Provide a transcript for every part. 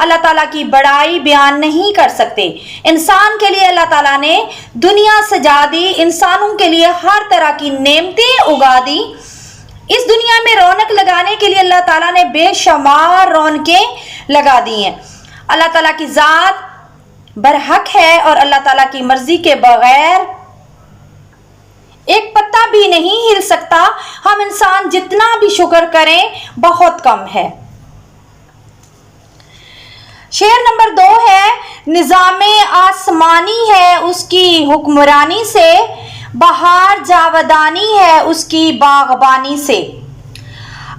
اللہ تعالیٰ کی بڑائی بیان نہیں کر سکتے۔ انسان کے لیے اللہ تعالیٰ نے دنیا سجا دی، انسانوں کے لیے ہر طرح کی نعمتیں اگا دی۔ اس دنیا میں رونق لگانے کے لیے اللہ تعالیٰ نے بے شمار رونقیں لگا دی ہیں۔ اللہ تعالیٰ کی ذات برحق ہے اور اللہ تعالیٰ کی مرضی کے بغیر ایک پتا بھی نہیں ہل سکتا۔ ہم انسان جتنا بھی شکر کریں بہت کم ہے۔ شعر نمبر 2 ہے، نظام آسمانی ہے اس کی حکمرانی سے، بہار جاودانی ہے اس کی باغبانی سے۔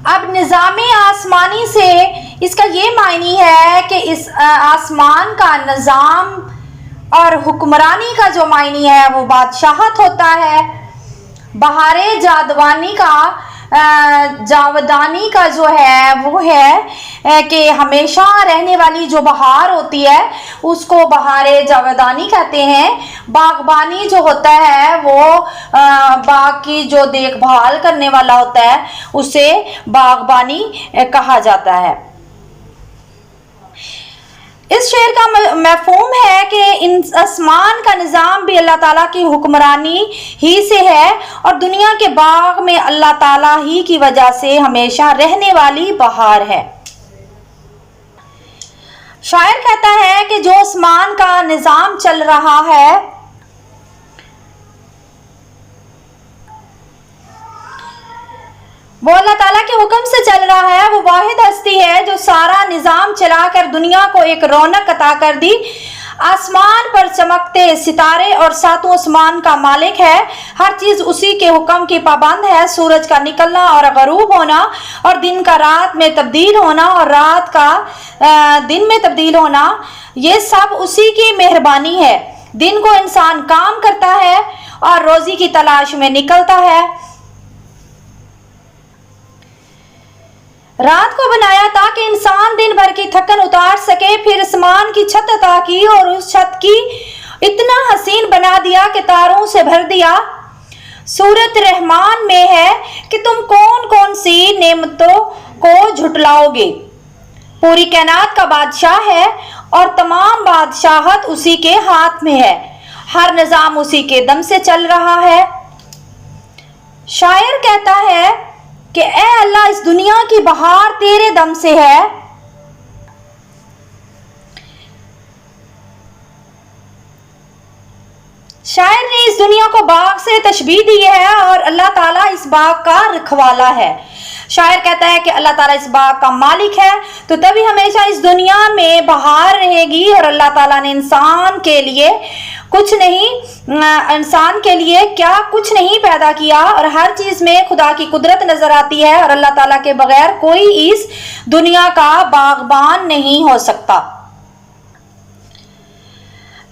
اب نظام آسمانی سے اس کا یہ معنی ہے کہ اس آسمان کا نظام اور حکمرانی کا جو معنی ہے وہ بادشاہت ہوتا ہے۔ بہار جاودانی کا جو ہے وہ ہے کہ ہمیشہ رہنے والی جو بہار ہوتی ہے اس کو بہار جاودانی کہتے ہیں۔ باغبانی جو ہوتا ہے وہ باغ کی جو دیکھ بھال کرنے والا ہوتا ہے اسے باغبانی کہا جاتا ہے۔ اس شعر کا مفہوم ہے کہ آسمان کا نظام بھی اللہ تعالیٰ کی حکمرانی ہی سے ہے اور دنیا کے باغ میں اللہ تعالیٰ ہی کی وجہ سے ہمیشہ رہنے والی بہار ہے۔ شاعر کہتا ہے کہ جو آسمان کا نظام چل رہا ہے وہ اللہ تعالیٰ کے حکم سے چل رہا ہے۔ وہ واحد ہستی ہے جو سارا نظام چلا کر دنیا کو ایک رونق عطا کر دی۔ آسمان پر چمکتے ستارے اور ساتوں آسمان کا مالک ہے۔ ہر چیز اسی کے حکم کی پابند ہے۔ سورج کا نکلنا اور غروب ہونا اور دن کا رات میں تبدیل ہونا اور رات کا دن میں تبدیل ہونا، یہ سب اسی کی مہربانی ہے۔ دن کو انسان کام کرتا ہے اور روزی کی تلاش میں نکلتا ہے۔ رات کو بنایا تاکہ انسان دن بھر کی تھکن اتار سکے، پھر آسمان کی چھت عطا کی اور اس چھت کی اتنا حسین بنا دیا کہ تاروں سے بھر دیا۔ سورۃ رحمان میں ہے کہ تم کون کون سی نعمتوں کو جھٹلاؤ گے۔ پوری کائنات کا بادشاہ ہے اور تمام بادشاہت اسی کے ہاتھ میں ہے۔ ہر نظام اسی کے دم سے چل رہا ہے۔ شاعر کہتا ہے کہ اے اللہ، اس دنیا کی بہار تیرے دم سے ہے۔ شاعر نے اس دنیا کو باغ سے تشبیہ دی ہے اور اللہ تعالیٰ اس باغ کا رکھوالا ہے۔ شاعر کہتا ہے کہ اللہ تعالیٰ اس باغ کا مالک ہے تو تبھی ہمیشہ اس دنیا میں بہار رہے گی۔ اور اللہ تعالیٰ نے انسان کے لیے کچھ نہیں پیدا کیا اور ہر چیز میں خدا کی قدرت نظر آتی ہے اور اللہ تعالیٰ کے بغیر کوئی اس دنیا کا باغبان نہیں ہو سکتا۔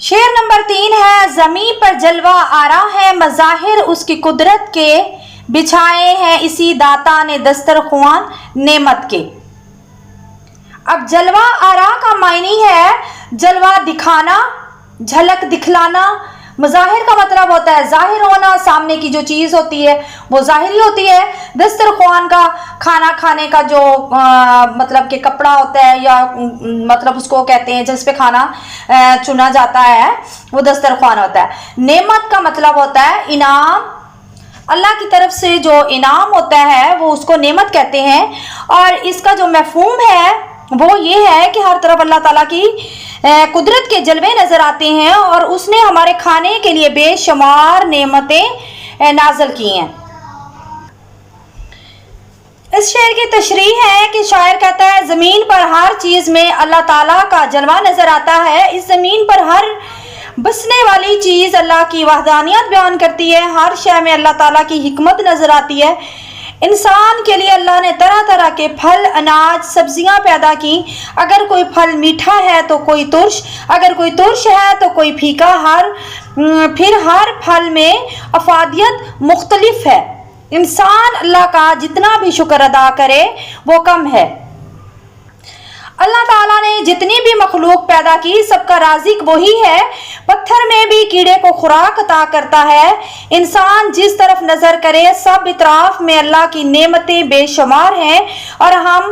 شعر نمبر 3 ہے، زمین پر جلوہ آرا ہے مظاہر اس کی قدرت کے، بچھائے ہیں اسی داتا نے دسترخوان نعمت کے۔ اب جلوہ آرا کا معنی ہے جلوہ دکھانا، جھلک دکھلانا۔ مظاہر کا مطلب ہوتا ہے ظاہر ہونا، سامنے کی جو چیز ہوتی ہے وہ ظاہری ہوتی ہے۔ دسترخوان کا کھانا کھانے کا جو مطلب کہ کپڑا ہوتا ہے یا مطلب اس کو کہتے ہیں جس پہ کھانا چنا جاتا ہے وہ دسترخوان ہوتا ہے۔ نعمت کا مطلب ہوتا ہے انعام، اللہ کی طرف سے جو انعام ہوتا ہے وہ اس کو نعمت کہتے ہیں۔ اور اس کا جو مفہوم ہے وہ یہ ہے کہ ہر طرف اللہ تعالیٰ کی قدرت کے جلوے نظر آتے ہیں اور اس نے ہمارے کھانے کے لیے بے شمار نعمتیں نازل کی ہیں۔ اس شعر کی تشریح ہے کہ شاعر کہتا ہے زمین پر ہر چیز میں اللہ تعالیٰ کا جلوہ نظر آتا ہے۔ اس زمین پر ہر بسنے والی چیز اللہ کی وحدانیت بیان کرتی ہے۔ ہر شے میں اللہ تعالیٰ کی حکمت نظر آتی ہے۔ انسان کے لیے اللہ نے طرح طرح کے پھل، اناج، سبزیاں پیدا کی۔ اگر کوئی پھل میٹھا ہے تو کوئی ترش، اگر کوئی ترش ہے تو کوئی پھیکا، پھر ہر پھل میں افادیت مختلف ہے۔ انسان اللہ کا جتنا بھی شکر ادا کرے وہ کم ہے۔ اللہ تعالیٰ نے جتنی بھی مخلوق پیدا کی سب کا رازق وہی ہے۔ پتھر میں بھی کیڑے کو خوراک عطا کرتا ہے۔ انسان جس طرف نظر کرے سب اطراف میں اللہ کی نعمتیں بے شمار ہیں اور ہم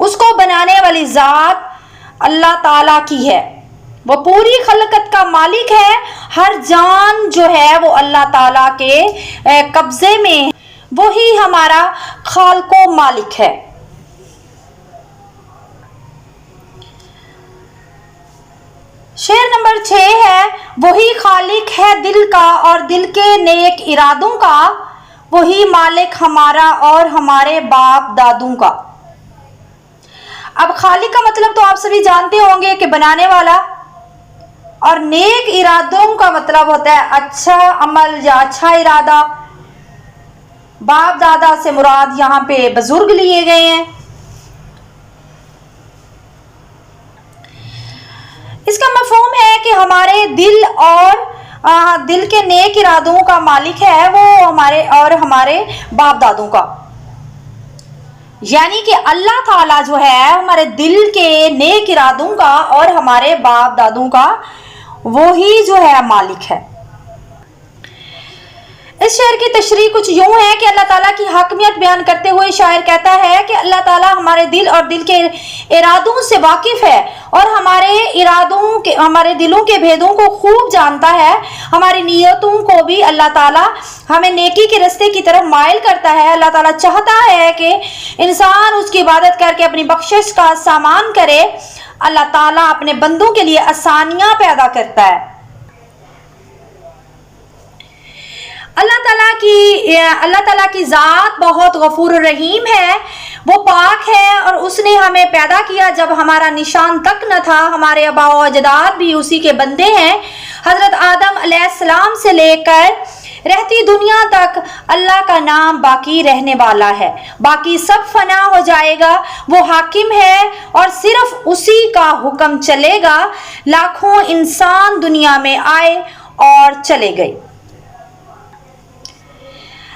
اس کو بنانے والی ذات اللہ تعالیٰ کی ہے، وہ پوری خلقت کا مالک ہے، ہر جان جو ہے وہ اللہ تعالیٰ کے قبضے میں، وہی ہمارا خالق و مالک ہے۔ شعر نمبر 6 ہے، وہی خالق ہے دل کا اور دل کے نیک ارادوں کا، وہی مالک ہمارا اور ہمارے باپ دادوں کا۔ اب خالق کا مطلب تو آپ سبھی جانتے ہوں گے کہ بنانے والا، اور نیک ارادوں کا مطلب ہوتا ہے اچھا عمل یا اچھا ارادہ۔ باپ دادا سے مراد یہاں پہ بزرگ لیے گئے ہیں۔ اس کا مفہوم ہے کہ ہمارے دل اور دل کے نیک ارادوں کا مالک ہے وہ ہمارے اور ہمارے باپ دادوں کا، یعنی کہ اللہ تعالیٰ جو ہے ہمارے دل کے نیک ارادوں کا اور ہمارے باپ دادوں کا وہی جو ہے مالک ہے۔ اس شعر کی تشریح کچھ یوں ہے کہ اللہ تعالیٰ کی حاکمیت بیان کرتے ہوئے شاعر کہتا ہے کہ اللہ تعالیٰ ہمارے دل اور دل کے ارادوں سے واقف ہے اور ہمارے دلوں کے بھیدوں کو خوب جانتا ہے۔ ہماری نیتوں کو بھی اللہ تعالیٰ ہمیں نیکی کے راستے کی طرف مائل کرتا ہے۔ اللہ تعالیٰ چاہتا ہے کہ انسان اس کی عبادت کر کے اپنی بخشش کا سامان کرے۔ اللہ تعالیٰ اپنے بندوں کے لیے آسانیاں پیدا کرتا ہے۔ اللہ تعالیٰ کی ذات بہت غفور الرحیم ہے، وہ پاک ہے اور اس نے ہمیں پیدا کیا جب ہمارا نشان تک نہ تھا۔ ہمارے آباء و اجداد بھی اسی کے بندے ہیں۔ حضرت آدم علیہ السلام سے لے کر رہتی دنیا تک اللہ کا نام باقی رہنے والا ہے، باقی سب فنا ہو جائے گا۔ وہ حاکم ہے اور صرف اسی کا حکم چلے گا۔ لاکھوں انسان دنیا میں آئے اور چلے گئے،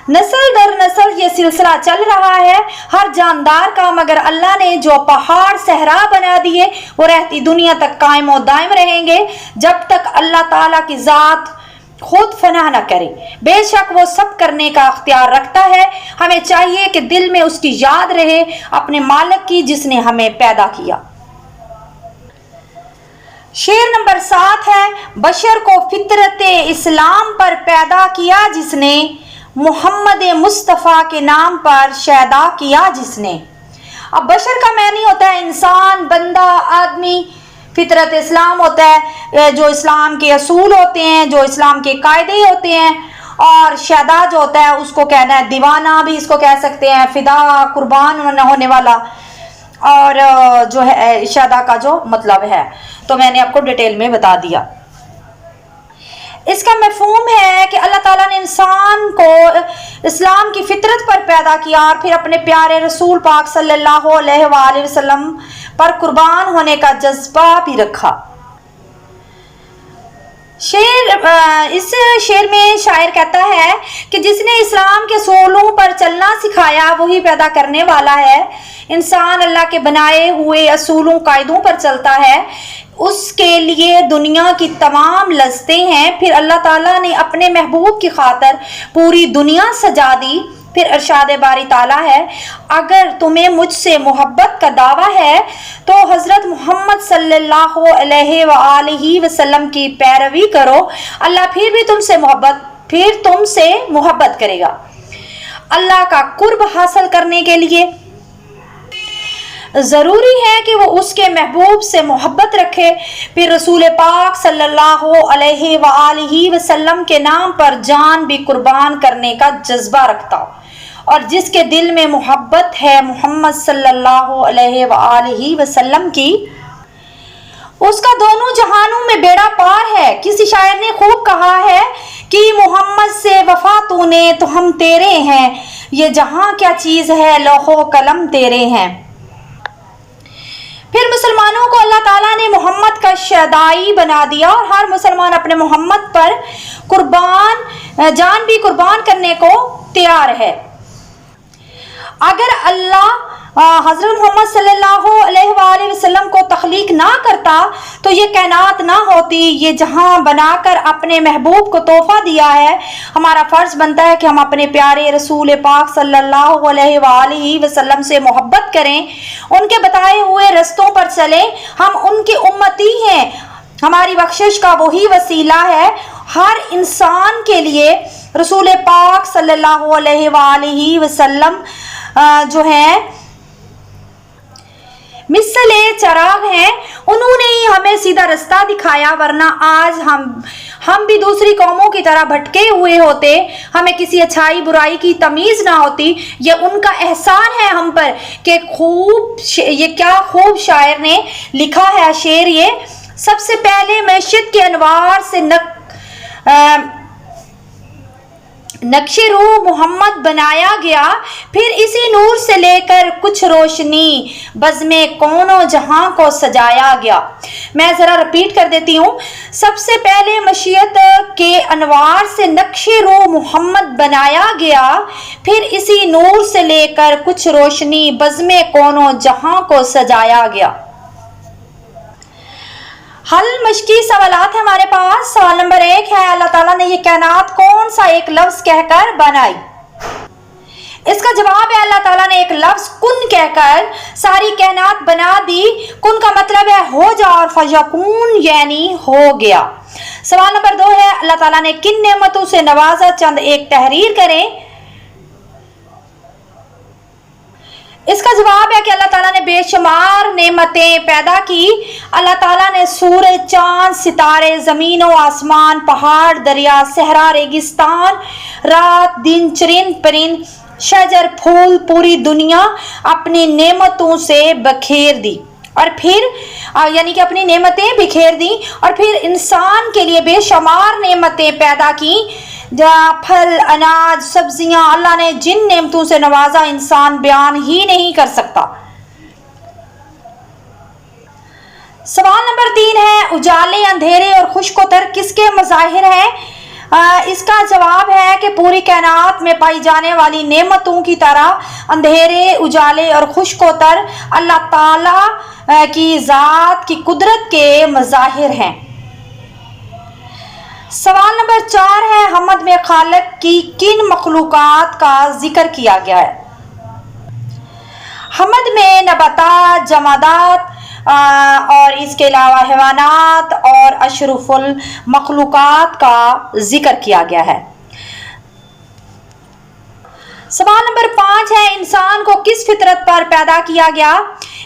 نسل در نسل یہ سلسلہ چل رہا ہے، ہر جاندار کا، مگر اللہ نے جو پہاڑ صحرا بنا دیے وہ رہتی دنیا تک قائم و دائم رہیں گے جب تک اللہ تعالیٰ کی ذات خود فنا نہ کرے۔ بے شک وہ سب کرنے کا اختیار رکھتا ہے۔ ہمیں چاہیے کہ دل میں اس کی یاد رہے، اپنے مالک کی جس نے ہمیں پیدا کیا۔ شعر نمبر 7 ہے، بشر کو فطرت اسلام پر پیدا کیا جس نے، محمد مصطفیٰ کے نام پر شیدا کیا جس نے۔ اب بشر کا معنی ہوتا ہے انسان، بندہ، آدمی۔ فطرت اسلام ہوتا ہے جو اسلام کے اصول ہوتے ہیں، جو اسلام کے قاعدے ہوتے ہیں، اور شیدا جو ہوتا ہے اس کو کہنا ہے دیوانہ بھی اس کو کہہ سکتے ہیں، فدا، قربان ہونے والا، اور جو ہے شیدا کا جو مطلب ہے تو میں نے آپ کو ڈیٹیل میں بتا دیا۔ اس کا مفہوم ہے کہ اللہ تعالیٰ نے انسان کو اسلام کی فطرت پر پیدا کیا اور پھر اپنے پیارے رسول پاک صلی اللہ علیہ وآلہ وسلم پر قربان ہونے کا جذبہ بھی رکھا۔ اس شعر میں شاعر کہتا ہے کہ جس نے اسلام کے اصولوں پر چلنا سکھایا وہی پیدا کرنے والا ہے۔ انسان اللہ کے بنائے ہوئے اصولوں قاعدوں پر چلتا ہے، اس کے لیے دنیا کی تمام لذتیں ہیں۔ پھر اللہ تعالیٰ نے اپنے محبوب کی خاطر پوری دنیا سجا دی۔ پھر ارشاد باری تعالیٰ ہے، اگر تمہیں مجھ سے محبت کا دعویٰ ہے تو حضرت محمد صلی اللہ علیہ وآلہ وسلم کی پیروی کرو، اللہ پھر تم سے محبت کرے گا۔ اللہ کا قرب حاصل کرنے کے لیے ضروری ہے کہ وہ اس کے محبوب سے محبت رکھے، پھر رسول پاک صلی اللہ علیہ وآلہ وسلم کے نام پر جان بھی قربان کرنے کا جذبہ رکھتا ہو، اور جس کے دل میں محبت ہے محمد صلی اللہ علیہ وآلہ وسلم کی، اس کا دونوں جہانوں میں بیڑا پار ہے۔ کسی شاعر نے خوب کہا ہے کہ محمد سے وفا تو نے تو ہم تیرے ہیں، یہ جہاں کیا چیز ہے لوح و قلم تیرے ہیں۔ پھر مسلمانوں کو اللہ تعالیٰ نے محمد کا شیدائی بنا دیا اور ہر مسلمان اپنے محمد پر جان بھی قربان کرنے کو تیار ہے۔ اگر اللہ حضرت محمد صلی اللہ علیہ وآلہ وسلم کو تخلیق نہ کرتا تو یہ کائنات نہ ہوتی، یہ جہاں بنا کر اپنے محبوب کو تحفہ دیا ہے۔ ہمارا فرض بنتا ہے کہ ہم اپنے پیارے رسول پاک صلی اللہ علیہ وآلہ وسلم سے محبت کریں، ان کے بتائے ہوئے رستوں پر چلیں۔ ہم ان کی امتی ہیں، ہماری بخشش کا وہی وسیلہ ہے۔ ہر انسان کے لیے رسول پاک صلی اللہ علیہ وآلہ وسلم جو ہیں مثل چراغ ہیں، انہوں نے ہی ہمیں سیدھا رستہ دکھایا، ورنہ آج ہم بھی دوسری قوموں کی طرح بھٹکے ہوئے ہوتے، ہمیں کسی اچھائی برائی کی تمیز نہ ہوتی۔ یہ ان کا احسان ہے ہم پر کہ یہ کیا خوب شاعر نے لکھا ہے شعر یہ: سب سے پہلے معیشت کے انوار سے نقش روح محمد بنایا گیا، پھر اسی نور سے لے کر کچھ روشنی بزم کون و جہاں کو سجایا گیا۔ میں ذرا رپیٹ کر دیتی ہوں: سب سے پہلے مشیت کے انوار سے نقش روح محمد بنایا گیا، پھر اسی نور سے لے کر کچھ روشنی بزم کون و جہاں کو سجایا گیا۔ حل مشقی سوالات ہیں ہمارے پاس۔ سوال نمبر 1 ہے، اللہ تعالیٰ نے یہ کائنات کون سا ایک لفظ کہہ کر بنائی؟ اس کا جواب ہے اللہ تعالیٰ نے ایک لفظ کن کہہ کر ساری کائنات بنا دی۔ کن کا مطلب ہے ہو جا اور فیکون یعنی ہو گیا۔ سوال نمبر 2 ہے، اللہ تعالیٰ نے کن نعمتوں سے نوازا؟ چند ایک تحریر کریں۔ اس کا جواب ہے کہ اللہ تعالیٰ نے بے شمار نعمتیں پیدا کی۔ اللہ تعالیٰ نے سورج، چاند، ستارے، زمین و آسمان، پہاڑ، دریا، صحرا، ریگستان، رات، دن، چرند پرند، شجر، پھول، پوری دنیا اپنی نعمتوں سے بکھیر دی، اور پھر یعنی کہ اپنی نعمتیں بکھیر دی، اور پھر انسان کے لیے بے شمار نعمتیں پیدا کی۔ پھل، اناج، سبزیاں، اللہ نے جن نعمتوں سے نوازا انسان بیان ہی نہیں کر سکتا۔ سوال نمبر 3 ہے، اجالے، اندھیرے اور خشک و تر کس کے مظاہر ہیں؟ اس کا جواب ہے کہ پوری کائنات میں پائی جانے والی نعمتوں کی طرح اندھیرے، اجالے اور خشک و تر اللہ تعالیٰ کی ذات کی قدرت کے مظاہر ہیں۔ سوال نمبر 4 ہے، حمد میں خالق کی کن مخلوقات کا ذکر کیا گیا ہے؟ حمد میں نباتات، جمادات اور اس کے علاوہ حیوانات اور اشرف المخلوقات کا ذکر کیا گیا ہے۔ سوال نمبر 5 ہے، انسان کو کس فطرت پر پیدا کیا گیا؟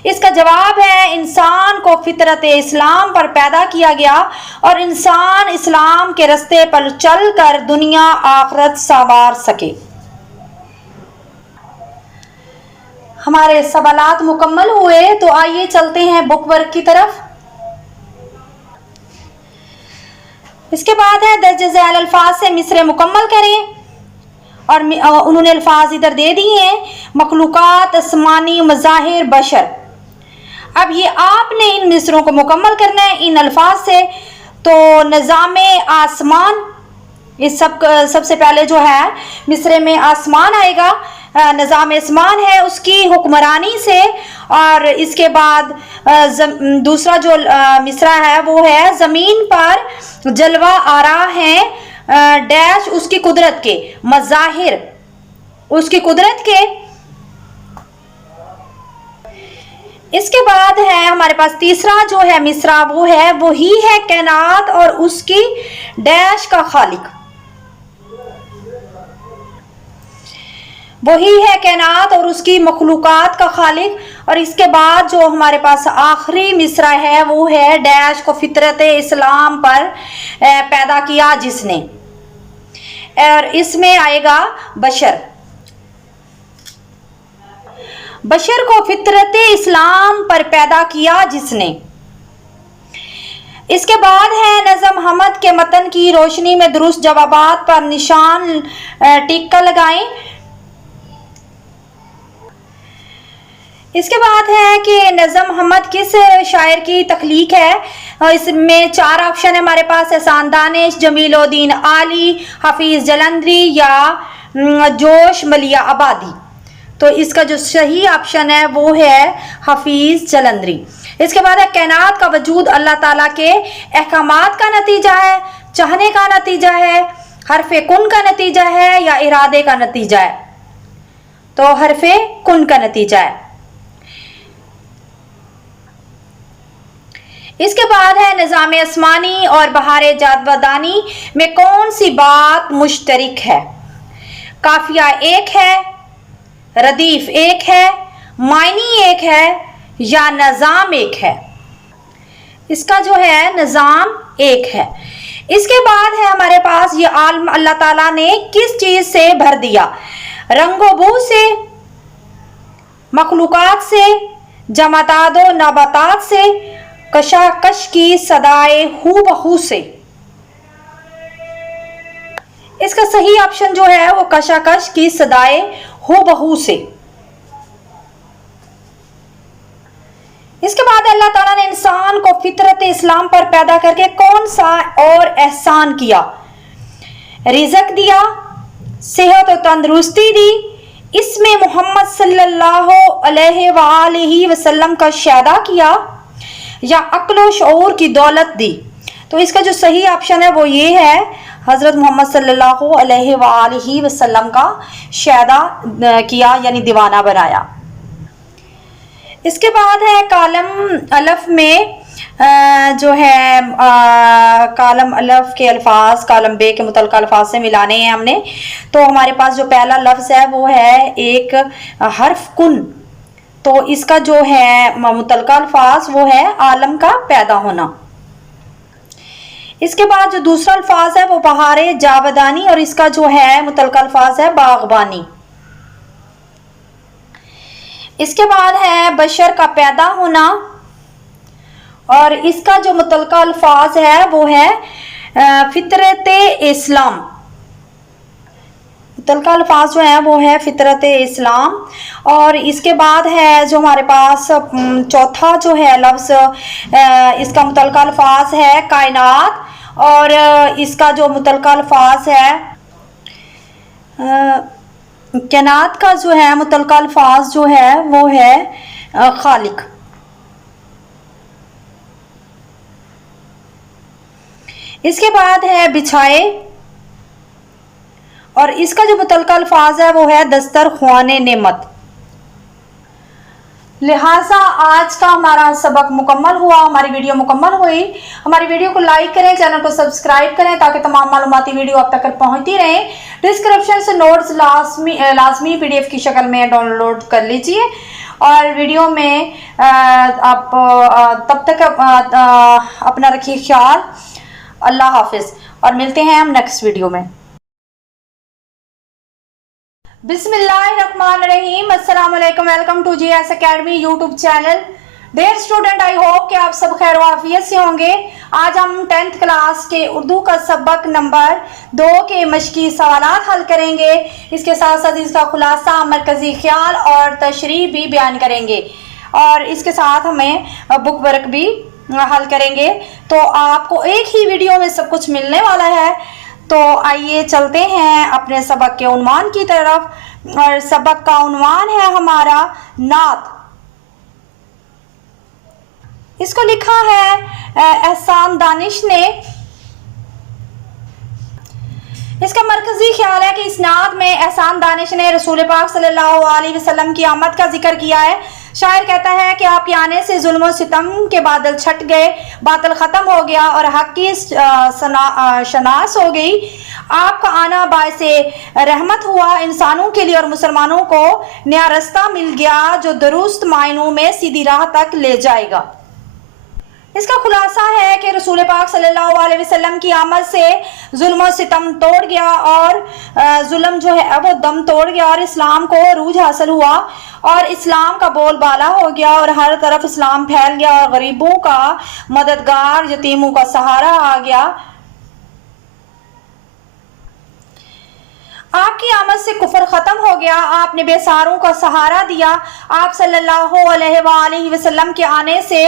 اس کا جواب ہے انسان کو فطرت اسلام پر پیدا کیا گیا، اور انسان اسلام کے رستے پر چل کر دنیا آخرت سنوار سکے۔ ہمارے سوالات مکمل ہوئے، تو آئیے چلتے ہیں بک ورک کی طرف۔ اس کے بعد ہے درج ذیل الفاظ سے مصرع مکمل کریں، اور انہوں نے الفاظ ادھر دے دیے ہیں: مخلوقات، آسمانی مظاہر، بشر۔ اب یہ آپ نے ان مصروں کو مکمل کرنا ہے ان الفاظ سے۔ تو نظام آسمان، اس سب سے پہلے جو ہے مصرے میں آسمان آئے گا، نظام آسمان ہے اس کی حکمرانی سے، اور اس کے بعد دوسرا جو مصرع ہے وہ ہے زمین پر جلوہ آرا ہیں ڈیش اس کی قدرت کے، مظاہر اس کی قدرت کے۔ اس کے بعد ہے ہمارے پاس تیسرا جو ہے مصرع، وہ ہے وہی ہے کائنات اور اس کی ڈیش کا خالق، وہی ہے کائنات اور اس کی مخلوقات کا خالق۔ اور اس کے بعد جو ہمارے پاس آخری مصرع ہے وہ ہے ڈیش کو فطرت اسلام پر پیدا کیا جس نے، اور اس میں آئے گا بشر، بشر کو فطرت اسلام پر پیدا کیا جس نے۔ اس کے بعد ہے نظم حمد کے متن کی روشنی میں درست جوابات پر نشان ٹکا لگائیں۔ اس کے بعد ہے کہ نظم حمد کس شاعر کی تخلیق ہے؟ اس میں 4 آپشن ہے ہمارے پاس: احسان دانش، جمیل الدین عالی، حفیظ جلندری یا جوش ملیح آبادی۔ تو اس کا جو صحیح آپشن ہے وہ ہے حفیظ جلندری۔ اس کے بعد ہے کائنات کا وجود اللہ تعالیٰ کے احکامات کا نتیجہ ہے، چاہنے کا نتیجہ ہے، حرف کن کا نتیجہ ہے یا ارادے کا نتیجہ ہے؟ تو حرف کن کا نتیجہ ہے۔ اس کے بعد ہے نظام آسمانی اور بہار جاودانی میں کون سی بات مشترک ہے؟ قافیہ ایک ہے، ردیف ایک ہے، معنی ایک ہے یا نظام ایک ہے؟ اس کا جو ہے نظام ایک ہے۔ اس کے بعد ہے ہمارے پاس یہ عالم اللہ تعالیٰ نے کس چیز سے بھر دیا؟ رنگ و بو سے، مخلوقات سے، جمادات و نباتات سے، کشاکش کی صدائے ہو بہو سے؟ اس کا صحیح آپشن جو ہے وہ کشاکش کی صدائے ہو بہو سے۔ اس کے بعد اللہ تعالیٰ نے انسان کو فطرت اسلام پر پیدا کر کے کون سا اور احسان کیا؟ رزق دیا، صحت و تندرستی دی، اس میں محمد صلی اللہ علیہ وآلہ وسلم کا شائدہ کیا یا عقل و شعور کی دولت دی؟ تو اس کا جو صحیح آپشن ہے وہ یہ ہے حضرت محمد صلی اللہ علیہ وآلہ وسلم کا شائدہ کیا یعنی دیوانہ بنایا۔ اس کے بعد ہے کالم الف میں جو ہے کالم الف کے الفاظ کالم بے کے متعلقہ الفاظ سے ملانے ہیں ہم نے۔ تو ہمارے پاس جو پہلا لفظ ہے وہ ہے ایک حرف کن، تو اس کا جو ہے متعلقہ الفاظ وہ ہے عالم کا پیدا ہونا۔ اس کے بعد جو دوسرا الفاظ ہے وہ بہار جاودانی اور اس کا جو ہے متعلقہ الفاظ ہے باغبانی۔ اس کے بعد ہے بشر کا پیدا ہونا اور اس کا جو متعلقہ الفاظ ہے وہ ہے فطرت اسلام۔ متعلقہ الفاظ جو ہیں وہ ہے فطرت اسلام۔ اور اس کے بعد ہے جو ہمارے پاس چوتھا جو ہے لفظ اس کا متعلقہ الفاظ ہے کائنات اور اس کا جو متعلقہ الفاظ ہے کائنات کا جو ہے متعلقہ الفاظ جو ہے وہ ہے خالق۔ اس کے بعد ہے بچھائے اور اس کا جو متعلقہ الفاظ ہے وہ ہے دسترخوان نعمت۔ لہٰذا آج کا ہمارا سبق مکمل ہوا، ہماری ویڈیو مکمل ہوئی۔ ہماری ویڈیو کو لائک کریں، چینل کو سبسکرائب کریں تاکہ تمام معلوماتی ویڈیو آپ تک پہنچتی رہیں۔ ڈسکرپشن سے نوٹس لازمی پی ڈی ایف کی شکل میں ڈاؤن لوڈ کر لیجئے اور ویڈیو میں آپ تب تک اپنا رکھیے خیال۔ اللہ حافظ اور ملتے ہیں ہم نیکسٹ ویڈیو میں۔ بسم اللہ الرحمن الرحیم، السلام علیکم، welcome to G S academy YouTube channel. Dear student, I hope کہ آپ سب خیر و عافیت سے ہوں گے۔ آج ہم 10th کلاس کے اردو کا سبق نمبر 2 کے مشقی سوالات حل کریں گے۔ اس کے ساتھ ساتھ اس کا خلاصہ، مرکزی خیال اور تشریح بھی بیان کریں گے اور اس کے ساتھ ہمیں بک ورک بھی حل کریں گے۔ تو آپ کو ایک ہی ویڈیو میں سب کچھ ملنے والا ہے۔ تو آئیے چلتے ہیں اپنے سبق کے عنوان کی طرف اور سبق کا عنوان ہے ہمارا نعت۔ اس کو لکھا ہے احسان دانش نے۔ اس کا مرکزی خیال ہے کہ اس نعت میں احسان دانش نے رسول پاک صلی اللہ علیہ وسلم کی آمد کا ذکر کیا ہے۔ شاعر کہتا ہے کہ آپ کے آنے سے ظلم و ستم کے بادل چھٹ گئے، باطل ختم ہو گیا اور حق کی شناس ہو گئی۔ آپ کا آنا باعث رحمت ہوا انسانوں کے لیے اور مسلمانوں کو نیا رستہ مل گیا جو درست معنوں میں سیدھی راہ تک لے جائے گا۔ اس کا خلاصہ ہے کہ رسول پاک صلی اللہ علیہ وسلم کی آمد سے ظلم و ستم توڑ گیا اور ظلم جو ہے وہ دم توڑ گیا اور اسلام کو عروج حاصل ہوا اور اسلام کا بول بالا ہو گیا اور ہر طرف اسلام پھیل گیا اور غریبوں کا مددگار، یتیموں کا سہارا آ گیا۔ آپ کی آمد سے کفر ختم ہو گیا، آپ نے بے سہاروں کا سہارا دیا۔ آپ صلی اللہ علیہ وآلہ وسلم کے آنے سے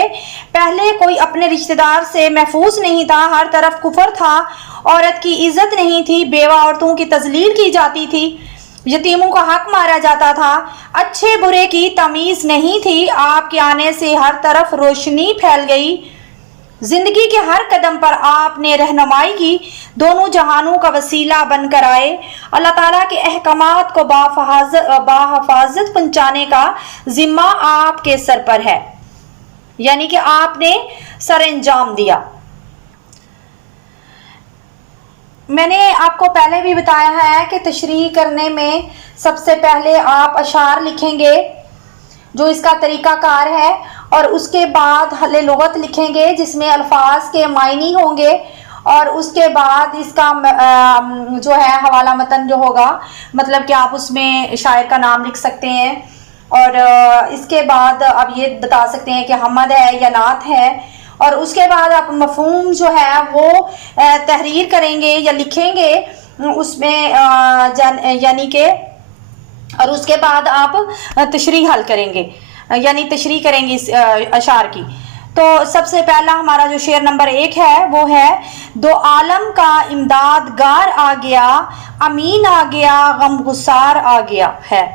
پہلے کوئی اپنے رشتہ دار سے محفوظ نہیں تھا، ہر طرف کفر تھا، عورت کی عزت نہیں تھی، بیوہ عورتوں کی تذلیل کی جاتی تھی، یتیموں کا حق مارا جاتا تھا، اچھے برے کی تمیز نہیں تھی۔ آپ کے آنے سے ہر طرف روشنی پھیل گئی، زندگی کے ہر قدم پر آپ نے رہنمائی کی، دونوں جہانوں کا وسیلہ بن کر آئے۔ اللہ تعالیٰ کے احکامات کو بحفاظت پہنچانے کا ذمہ آپ کے سر پر ہے، یعنی کہ آپ نے سر انجام دیا۔ میں نے آپ کو پہلے بھی بتایا ہے کہ تشریح کرنے میں سب سے پہلے آپ اشعار لکھیں گے جو اس کا طریقہ کار ہے، اور اس کے بعد حل لغت لکھیں گے جس میں الفاظ کے معنی ہوں گے، اور اس کے بعد اس کا جو ہے حوالہ متن جو ہوگا، مطلب کہ آپ اس میں شاعر کا نام لکھ سکتے ہیں، اور اس کے بعد آپ یہ بتا سکتے ہیں کہ حمد ہے یا نعت ہے، اور اس کے بعد آپ مفہوم جو ہے وہ تحریر کریں گے یا لکھیں گے اس میں، یعنی کہ، اور اس کے بعد آپ تشریح حل کریں گے، یعنی تشریح کریں گے اس اشعار کی۔ تو سب سے پہلا ہمارا جو شعر نمبر 1 ہے وہ ہے: دو عالم کا امدادگار آ گیا، امین آ گیا، غم گسار آ گیا ہے۔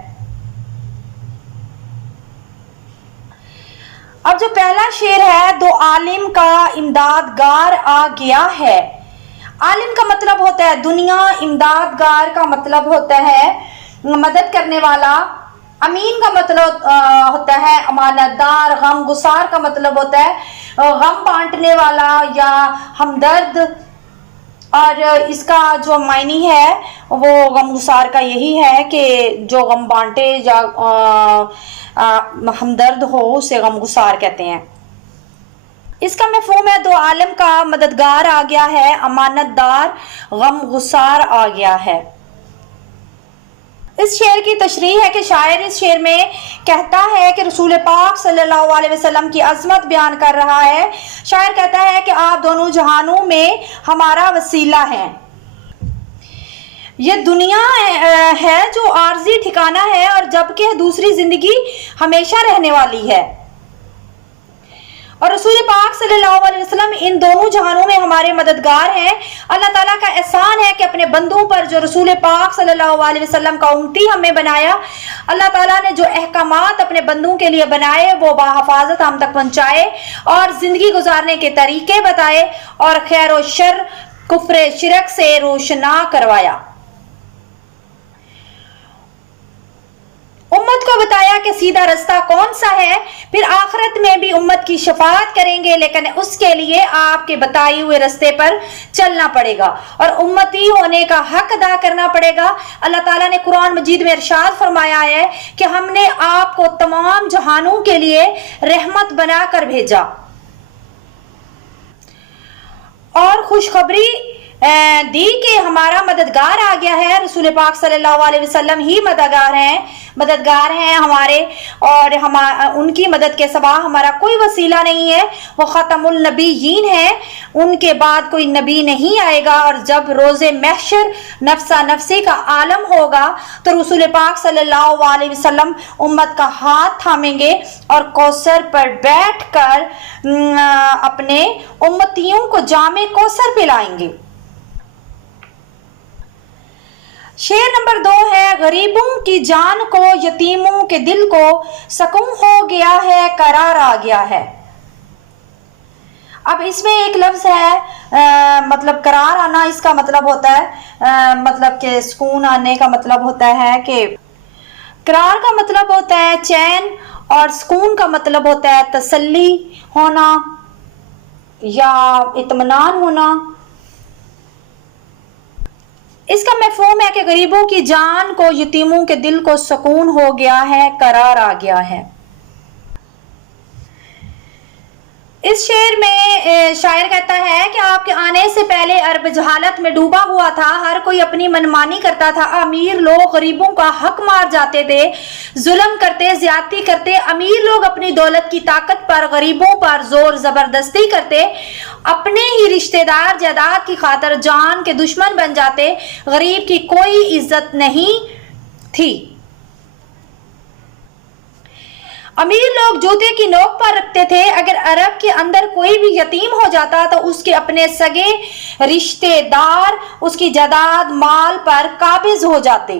اب جو پہلا شعر ہے، دو عالم کا امدادگار آ گیا ہے، عالم کا مطلب ہوتا ہے دنیا، امدادگار کا مطلب ہوتا ہے مدد کرنے والا، امین کا مطلب ہوتا ہے امانت دار، غم گسار کا مطلب ہوتا ہے غم بانٹنے والا یا ہمدرد، اور اس کا جو معنی ہے وہ غم گسار کا یہی ہے کہ جو غم بانٹے یا ہمدرد ہو اسے غم گسار کہتے ہیں۔ اس کا مفہوم ہے: دو عالم کا مددگار آ گیا ہے، امانت دار، غم گسار آ گیا ہے۔ اس شعر کی تشریح ہے کہ شاعر اس شعر میں کہتا ہے کہ رسول پاک صلی اللہ علیہ وسلم کی عظمت بیان کر رہا ہے۔ شاعر کہتا ہے کہ آپ دونوں جہانوں میں ہمارا وسیلہ ہیں۔ یہ دنیا ہے جو عارضی ٹھکانہ ہے، اور جبکہ دوسری زندگی ہمیشہ رہنے والی ہے، اور رسول پاک صلی اللہ علیہ وسلم ان دونوں جہانوں میں ہمارے مددگار ہیں۔ اللہ تعالیٰ کا احسان ہے کہ اپنے بندوں پر جو رسول پاک صلی اللہ علیہ وسلم کا امتی ہمیں بنایا، اللہ تعالیٰ نے جو احکامات اپنے بندوں کے لیے بنائے وہ بحفاظت ہم تک پہنچائے، اور زندگی گزارنے کے طریقے بتائے، اور خیر و شر، کفر شرک سے روشنا کروایا۔ امت کو بتایا کہ سیدھا رستہ کون سا ہے، پھر آخرت میں بھی امت کی شفاعت کریں گے، لیکن اس کے لیے آپ کے بتائے ہوئے رستے پر چلنا پڑے گا اور امتی ہونے کا حق ادا کرنا پڑے گا۔ اللہ تعالیٰ نے قرآن مجید میں ارشاد فرمایا ہے کہ ہم نے آپ کو تمام جہانوں کے لیے رحمت بنا کر بھیجا، اور خوشخبری دی کہ ہمارا مددگار آ گیا ہے۔ رسول پاک صلی اللہ علیہ وسلم ہی مددگار ہیں ہمارے، اور ان کی مدد کے سوا ہمارا کوئی وسیلہ نہیں ہے۔ وہ ختم النبیین ہیں، ان کے بعد کوئی نبی نہیں آئے گا، اور جب روز محشر نفسا نفسی کا عالم ہوگا تو رسول پاک صلی اللہ علیہ وسلم امت کا ہاتھ تھامیں گے اور کوثر پر بیٹھ کر اپنے امتیوں کو جام کوثر پلائیں گے۔ شعر نمبر 2 ہے: غریبوں کی جان کو، یتیموں کے دل کو، سکون ہو گیا ہے، قرار آ گیا ہے۔ اب اس میں ایک لفظ ہے مطلب قرار آنا، اس کا مطلب ہوتا ہے مطلب کہ سکون آنے کا مطلب ہوتا ہے کہ قرار کا مطلب ہوتا ہے چین، اور سکون کا مطلب ہوتا ہے تسلی ہونا یا اطمینان ہونا۔ اس کا مفہوم ہے کہ غریبوں کی جان کو، یتیموں کے دل کو سکون ہو گیا ہے، قرار آ گیا ہے۔ اس شعر میں شاعر کہتا ہے کہ آپ کے آنے سے پہلے عرب جہالت میں ڈوبا ہوا تھا، ہر کوئی اپنی منمانی کرتا تھا، امیر لوگ غریبوں کا حق مار جاتے تھے، ظلم کرتے، زیادتی کرتے، امیر لوگ اپنی دولت کی طاقت پر غریبوں پر زور زبردستی کرتے، اپنے ہی رشتہ دار جائیداد کی خاطر جان کے دشمن بن جاتے، غریب کی کوئی عزت نہیں تھی۔ امیر لوگ جوتے کی نوک پر رکھتے تھے، اگر عرب کے اندر کوئی بھی یتیم ہو جاتا تو اس کے اپنے سگے رشتے دار اس کی جائیداد مال پر قابض ہو جاتے۔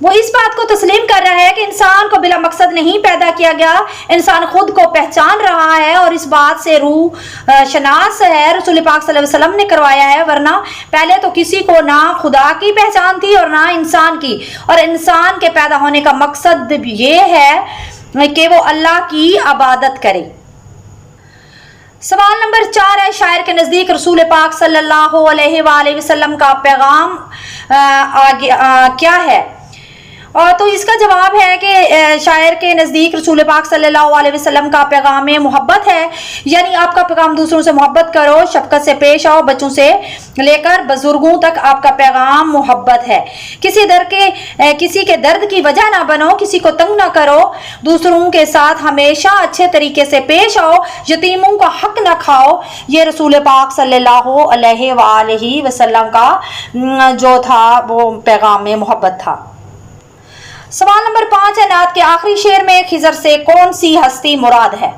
وہ اس بات کو تسلیم کر رہا ہے کہ انسان کو بلا مقصد نہیں پیدا کیا گیا، انسان خود کو پہچان رہا ہے اور اس بات سے روح شناس ہے، رسول پاک صلی اللہ علیہ وسلم نے کروایا ہے، ورنہ پہلے تو کسی کو نہ خدا کی پہچان تھی اور نہ انسان کی، اور انسان کے پیدا ہونے کا مقصد یہ ہے کہ وہ اللہ کی عبادت کرے۔ سوال نمبر 4 ہے، شاعر کے نزدیک رسول پاک صلی اللہ علیہ وآلہ وسلم کا پیغام کیا ہے؟ اور تو اس کا جواب ہے کہ شاعر کے نزدیک رسول پاک صلی اللہ علیہ وسلم کا پیغام محبت ہے، یعنی آپ کا پیغام دوسروں سے محبت کرو، شفقت سے پیش آؤ، بچوں سے لے کر بزرگوں تک آپ کا پیغام محبت ہے۔ کسی کے درد کی وجہ نہ بنو، کسی کو تنگ نہ کرو، دوسروں کے ساتھ ہمیشہ اچھے طریقے سے پیش آؤ، یتیموں کا حق نہ کھاؤ۔ یہ رسول پاک صلی اللہ علیہ وآلہ وسلم کا جو تھا وہ پیغام محبت تھا۔ سوال نمبر 5 ہے، نعت کے آخری شعر میں خضر سے کون سی ہستی مراد ہے؟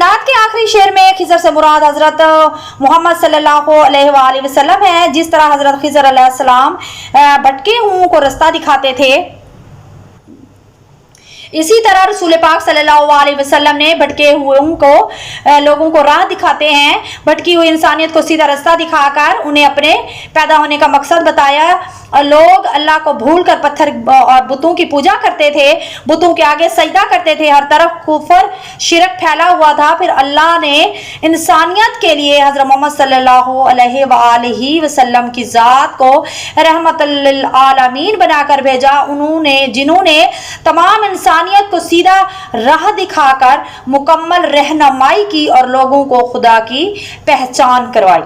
نعت کے آخری شعر میں خضر سے مراد حضرت محمد صلی اللہ علیہ وآلہ وسلم ہے۔ جس طرح حضرت خضر علیہ السلام بھٹکے ہوں کو رستہ دکھاتے تھے، اسی طرح رسول پاک صلی اللہ علیہ وسلم نے بھٹکے ہوئے لوگوں کو راہ دکھاتے ہیں، بھٹکی ہوئی انسانیت کو سیدھا رستہ دکھا کر انہیں اپنے پیدا ہونے کا مقصد بتایا۔ لوگ اللہ کو بھول کر پتھر اور بتوں کی پوجا کرتے تھے، بتوں کے آگے سجدہ کرتے تھے، ہر طرف کفر شرک پھیلا ہوا تھا۔ پھر اللہ نے انسانیت کے لیے حضرت محمد صلی اللہ علیہ وآلہ وسلم کی ذات کو رحمت للعالمین بنا کر بھیجا، جنہوں نے تمام انسانیت کو سیدھا راہ دکھا کر مکمل رہنمائی کی اور لوگوں کو خدا کی پہچان کروائی۔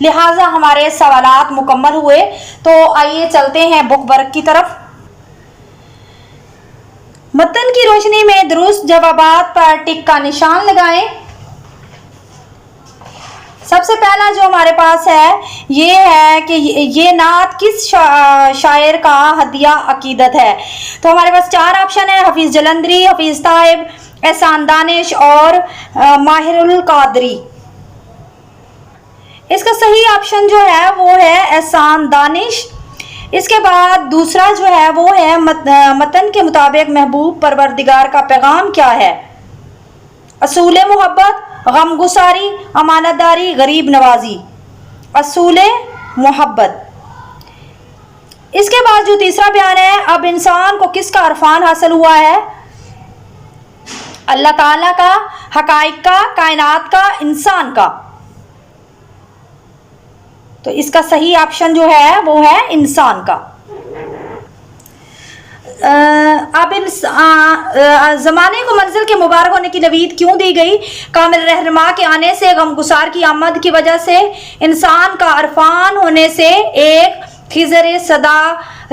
لہٰذا ہمارے سوالات مکمل ہوئے، تو آئیے چلتے ہیں بک ورک کی طرف۔ متن کی روشنی میں درست جوابات پر ٹک کا نشان لگائیں۔ سب سے پہلا جو ہمارے پاس ہے یہ ہے کہ یہ نعت کس شاعر کا ہدیہ عقیدت ہے؟ تو ہمارے پاس 4 آپشن ہیں، حفیظ جلندری، حفیظ طائب، احسان دانش اور ماہر القادری۔ اس کا صحیح آپشن جو ہے وہ ہے احسان دانش۔ اس کے بعد دوسرا جو ہے وہ ہے متن کے مطابق محبوب پروردگار کا پیغام کیا ہے؟ اصول محبت، غم گساری، امانت داری، غریب نوازی۔ اصول محبت۔ اس کے بعد جو تیسرا بیان ہے، اب انسان کو کس کا عرفان حاصل ہوا ہے؟ اللہ تعالیٰ کا، حقائق کا، کائنات کا، انسان کا۔ تو اس کا صحیح آپشن جو ہے وہ ہے انسان کا۔ اب زمانے کو منزل کے مبارک ہونے کی نوید کیوں دی گئی؟ کامل رہنما کے آنے سے، غم گسار کی آمد کی وجہ سے، انسان کا عرفان ہونے سے، ایک خضر صدا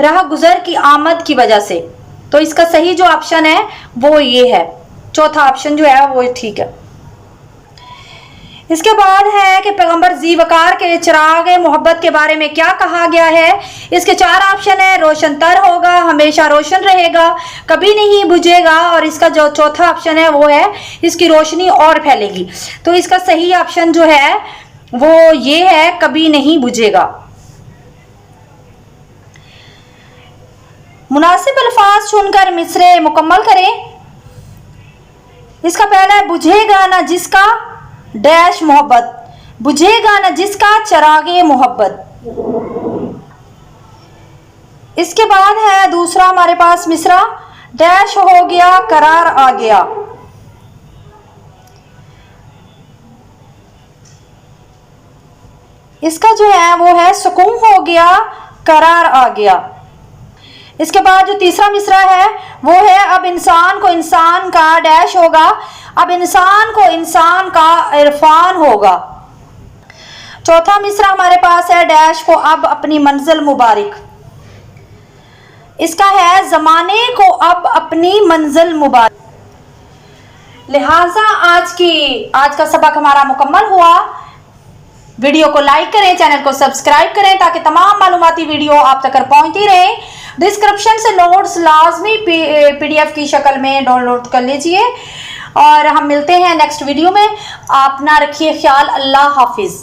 راہ گزر کی آمد کی وجہ سے۔ تو اس کا صحیح جو آپشن ہے وہ یہ ہے، چوتھا آپشن جو ہے وہ ٹھیک ہے۔ اس کے بعد ہے کہ پیغمبر ذی وقار کے چراغ محبت کے بارے میں کیا کہا گیا ہے؟ اس کے 4 آپشن ہیں، روشن تر ہوگا، ہمیشہ روشن رہے گا، کبھی نہیں بجھے گا، اور اس کا جو چوتھا آپشن ہے وہ ہے اس کی روشنی اور پھیلے گی۔ تو اس کا صحیح آپشن جو ہے وہ یہ ہے، کبھی نہیں بجھے گا۔ مناسب الفاظ چن کر مصرے مکمل کریں۔ اس کا پہلا ہے، بجھے گا نہ جس کا ڈیش محبت، بجھے گا نہ جس کا چراغ محبت۔ اس کے بعد ہے دوسرا ہمارے پاس مصرع، ڈیش ہو گیا قرار آ گیا۔ اس کا جو ہے وہ ہے سکون ہو گیا قرار آ گیا۔ اس کے بعد جو تیسرا مصرع ہے وہ ہے، اب انسان کو انسان کا ڈیش ہوگا، اب انسان کو انسان کا عرفان ہوگا۔ چوتھا مصرع ہمارے پاس ہے، ڈیش کو اب اپنی منزل مبارک۔ اس کا ہے، زمانے کو اب اپنی منزل مبارک۔ لہٰذا آج کا سبق ہمارا مکمل ہوا۔ ویڈیو کو لائک کریں، چینل کو سبسکرائب کریں تاکہ تمام معلوماتی ویڈیو آپ تک پہنچتی رہیں۔ ڈسکرپشن سے نوٹس لازمی PDF کی شکل میں ڈاؤن لوڈ کر لیجئے، اور ہم ملتے ہیں نیکسٹ ویڈیو میں۔ اپنا رکھیے خیال، اللہ حافظ۔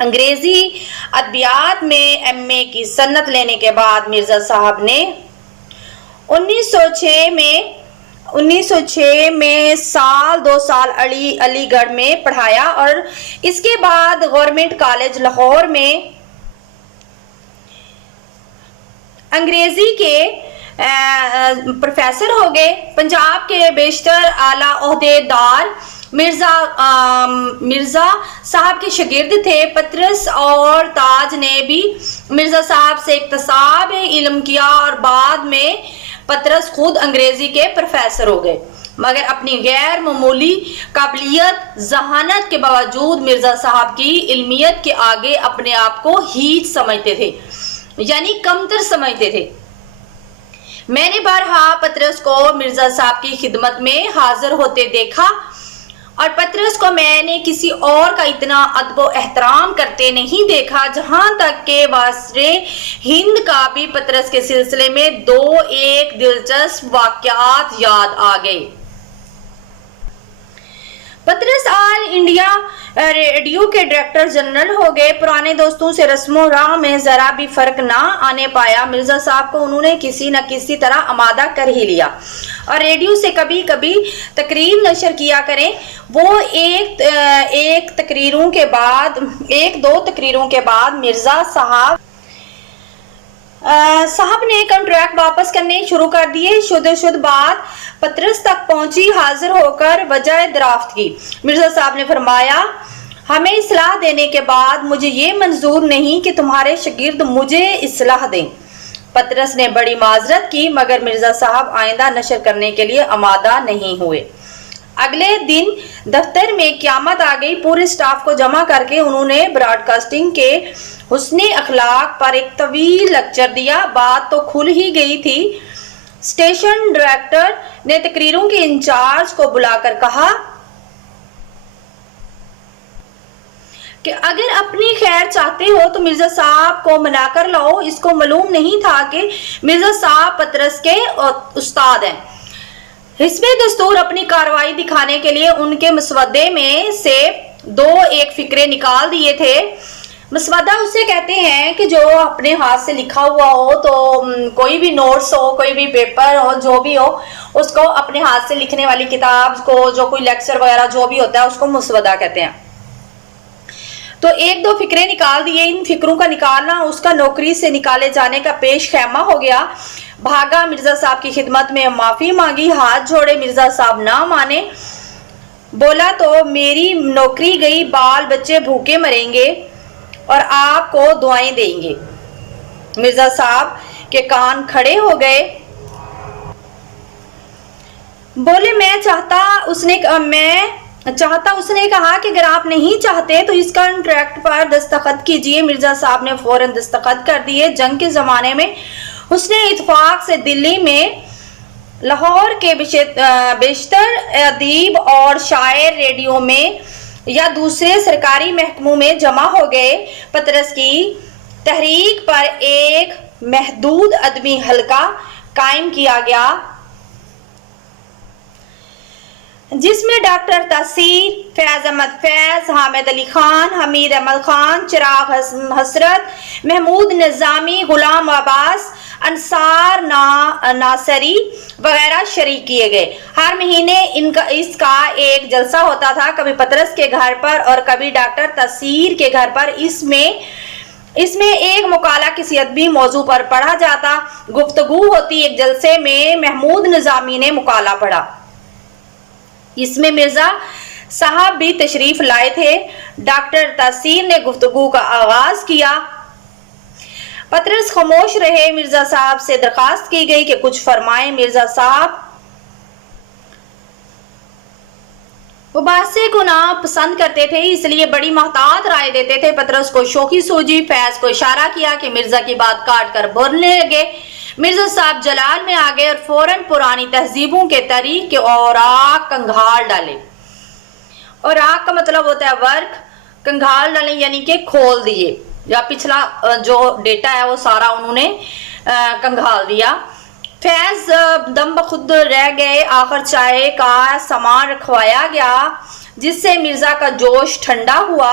انگریزی ادبیات میں ایم اے کی سنت لینے کے بعد مرزا صاحب نے 1906 میں سال 2 سال علی گڑھ میں پڑھایا اور اس کے بعد گورنمنٹ کالج لاہور میں انگریزی کے پروفیسر ہو گئے۔ پنجاب کے بیشتر اعلیٰ عہدے دار مرزا صاحب کے شاگرد تھے۔ پطرس اور تاج نے بھی مرزا صاحب سے اکتساب علم کیا اور بعد میں پطرس خود انگریزی کے پروفیسر ہو گئے، مگر اپنی غیر معمولی قابلیت ذہانت کے باوجود مرزا صاحب کی علمیت کے آگے اپنے آپ کو ہیچ سمجھتے تھے، یعنی کمتر سمجھتے تھے۔ میں نے بارہا پطرس کو مرزا صاحب کی خدمت میں حاضر ہوتے دیکھا اور پطرس کو میں نے کسی اور کا اتنا ادب و احترام کرتے نہیں دیکھا، جہاں تک کہ وزیر ہند کا بھی پطرس کے سلسلے میں 2 دلچسپ واقعات یاد آ گئے۔ پطرس آل انڈیا ریڈیو کے ڈائریکٹر جنرل ہو گئے۔ پرانے دوستوں سے رسم و راہ میں ذرا بھی فرق نہ آنے پایا۔ مرزا صاحب کو انہوں نے کسی نہ کسی طرح آمادہ کر ہی لیا اور ریڈیو سے کبھی کبھی تقریر نشر کیا کریں۔ وہ ایک دو تقریروں کے بعد مرزا صاحب نے کنٹریکٹ واپس کرنے شروع کر دیے۔ شد بات پطرس تک پہنچی، حاضر ہو کر وجہ دریافت کی۔ مرزا صاحب نے فرمایا، ہمیں اصلاح دینے کے بعد مجھے یہ منظور نہیں کہ تمہارے شاگرد مجھے اصلاح دیں۔ پطرس نے بڑی معذرت کی، مگر مرزا صاحب آئندہ نشر کرنے کے لیے آمادہ نہیں ہوئے۔ اگلے دن دفتر میں قیامت آ گئی۔ پورے سٹاف کو جمع کر کے انہوں نے براڈ کاسٹنگ کے حسن اخلاق پر ایک طویل لیکچر دیا۔ بات تو کھل ہی گئی تھی۔ اسٹیشن ڈائریکٹر نے تقریروں کے انچارج کو بلا کر کہا کہ اگر اپنی خیر چاہتے ہو تو مرزا صاحب کو منا کر لاؤ۔ اس کو معلوم نہیں تھا کہ مرزا صاحب پطرس کے استاد ہیں۔ حزب دستور اپنی کارروائی دکھانے کے لیے ان کے مسودے میں سے 2 فقرے نکال دیے تھے۔ مسودہ اسے کہتے ہیں کہ جو اپنے ہاتھ سے لکھا ہوا ہو، تو کوئی بھی نوٹس ہو، کوئی بھی پیپر ہو، جو بھی ہو، اس کو اپنے ہاتھ سے لکھنے والی کتاب کو، جو کوئی لیکچر وغیرہ جو بھی ہوتا ہے، اس کو مسودہ کہتے ہیں۔ تو 1-2 فقرے نکال دیے۔ ان فقروں کا نکالنا اس کا نوکری سے نکالے جانے کا پیش خیمہ ہو گیا۔ بھاگا، مرزا صاحب کی خدمت میں معافی مانگی، ہاتھ جوڑے۔ مرزا صاحب نہ مانے، بولا تو میری نوکری گئی، بال بچے بھوکے مریں گے اور آپ کو دعائیں دیں گے۔ مرزا صاحب کے کان کھڑے ہو گئے۔ بولے میں چاہتا اس نے کہا کہ اگر آپ نہیں چاہتے تو اس کانٹریکٹ پر دستخط کیجئے۔ مرزا صاحب نے فوراً دستخط کر دیے۔ جنگ کے زمانے میں حسن اتفاق سے دلی میں لاہور کے بیشتر ادیب اور شاعر ریڈیو میں یا دوسرے سرکاری محکموں میں جمع ہو گئے۔ پطرس کی تحریک پر ایک محدود ادبی حلقہ قائم کیا گیا، جس میں ڈاکٹر تاثیر، فیض احمد فیض، حامد علی خان، حمید احمد خان، چراغ حسرت، محمود نظامی، غلام عباس، انصار ناصری وغیرہ شریک کیے گئے۔ ہر مہینے اس کا ایک جلسہ ہوتا تھا، کبھی پطرس کے گھر پر اور کبھی ڈاکٹر تاثیر کے گھر پر۔ اس میں ایک مقالہ کسی ادبی موضوع پر پڑھا جاتا، گفتگو ہوتی۔ ایک جلسے میں محمود نظامی نے مقالہ پڑھا، اس میں مرزا صاحب بھی تشریف لائے تھے۔ ڈاکٹر تاثیر نے گفتگو کا آغاز کیا۔ پطرس خاموش رہے۔ مرزا صاحب سے درخواست کی گئی کہ کچھ فرمائیں۔ مرزا صاحب مباحثے کو نہ پسند کرتے تھے، اس لیے بڑی محتاط رائے دیتے تھے۔ پطرس کو شوخی سوجی۔ فیض کو اشارہ کیا کہ مرزا کی بات کاٹ کر بولنے لگے۔ مرزا صاحب جلال میں آ گئے اور فوراً پرانی تہذیبوں کے تاریخ کے اوراق کنگھال ڈالے۔ اوراق کا مطلب ہوتا ہے ورک، کنگھال ڈالے یعنی کہ کھول دیے، یا پچھلا جو ڈیٹا ہے وہ سارا انہوں نے کنگھال دیا۔ فیض دم بخود رہ گئے۔ آخر چائے کا سامان رکھوایا گیا، جس سے مرزا کا جوش ٹھنڈا ہوا۔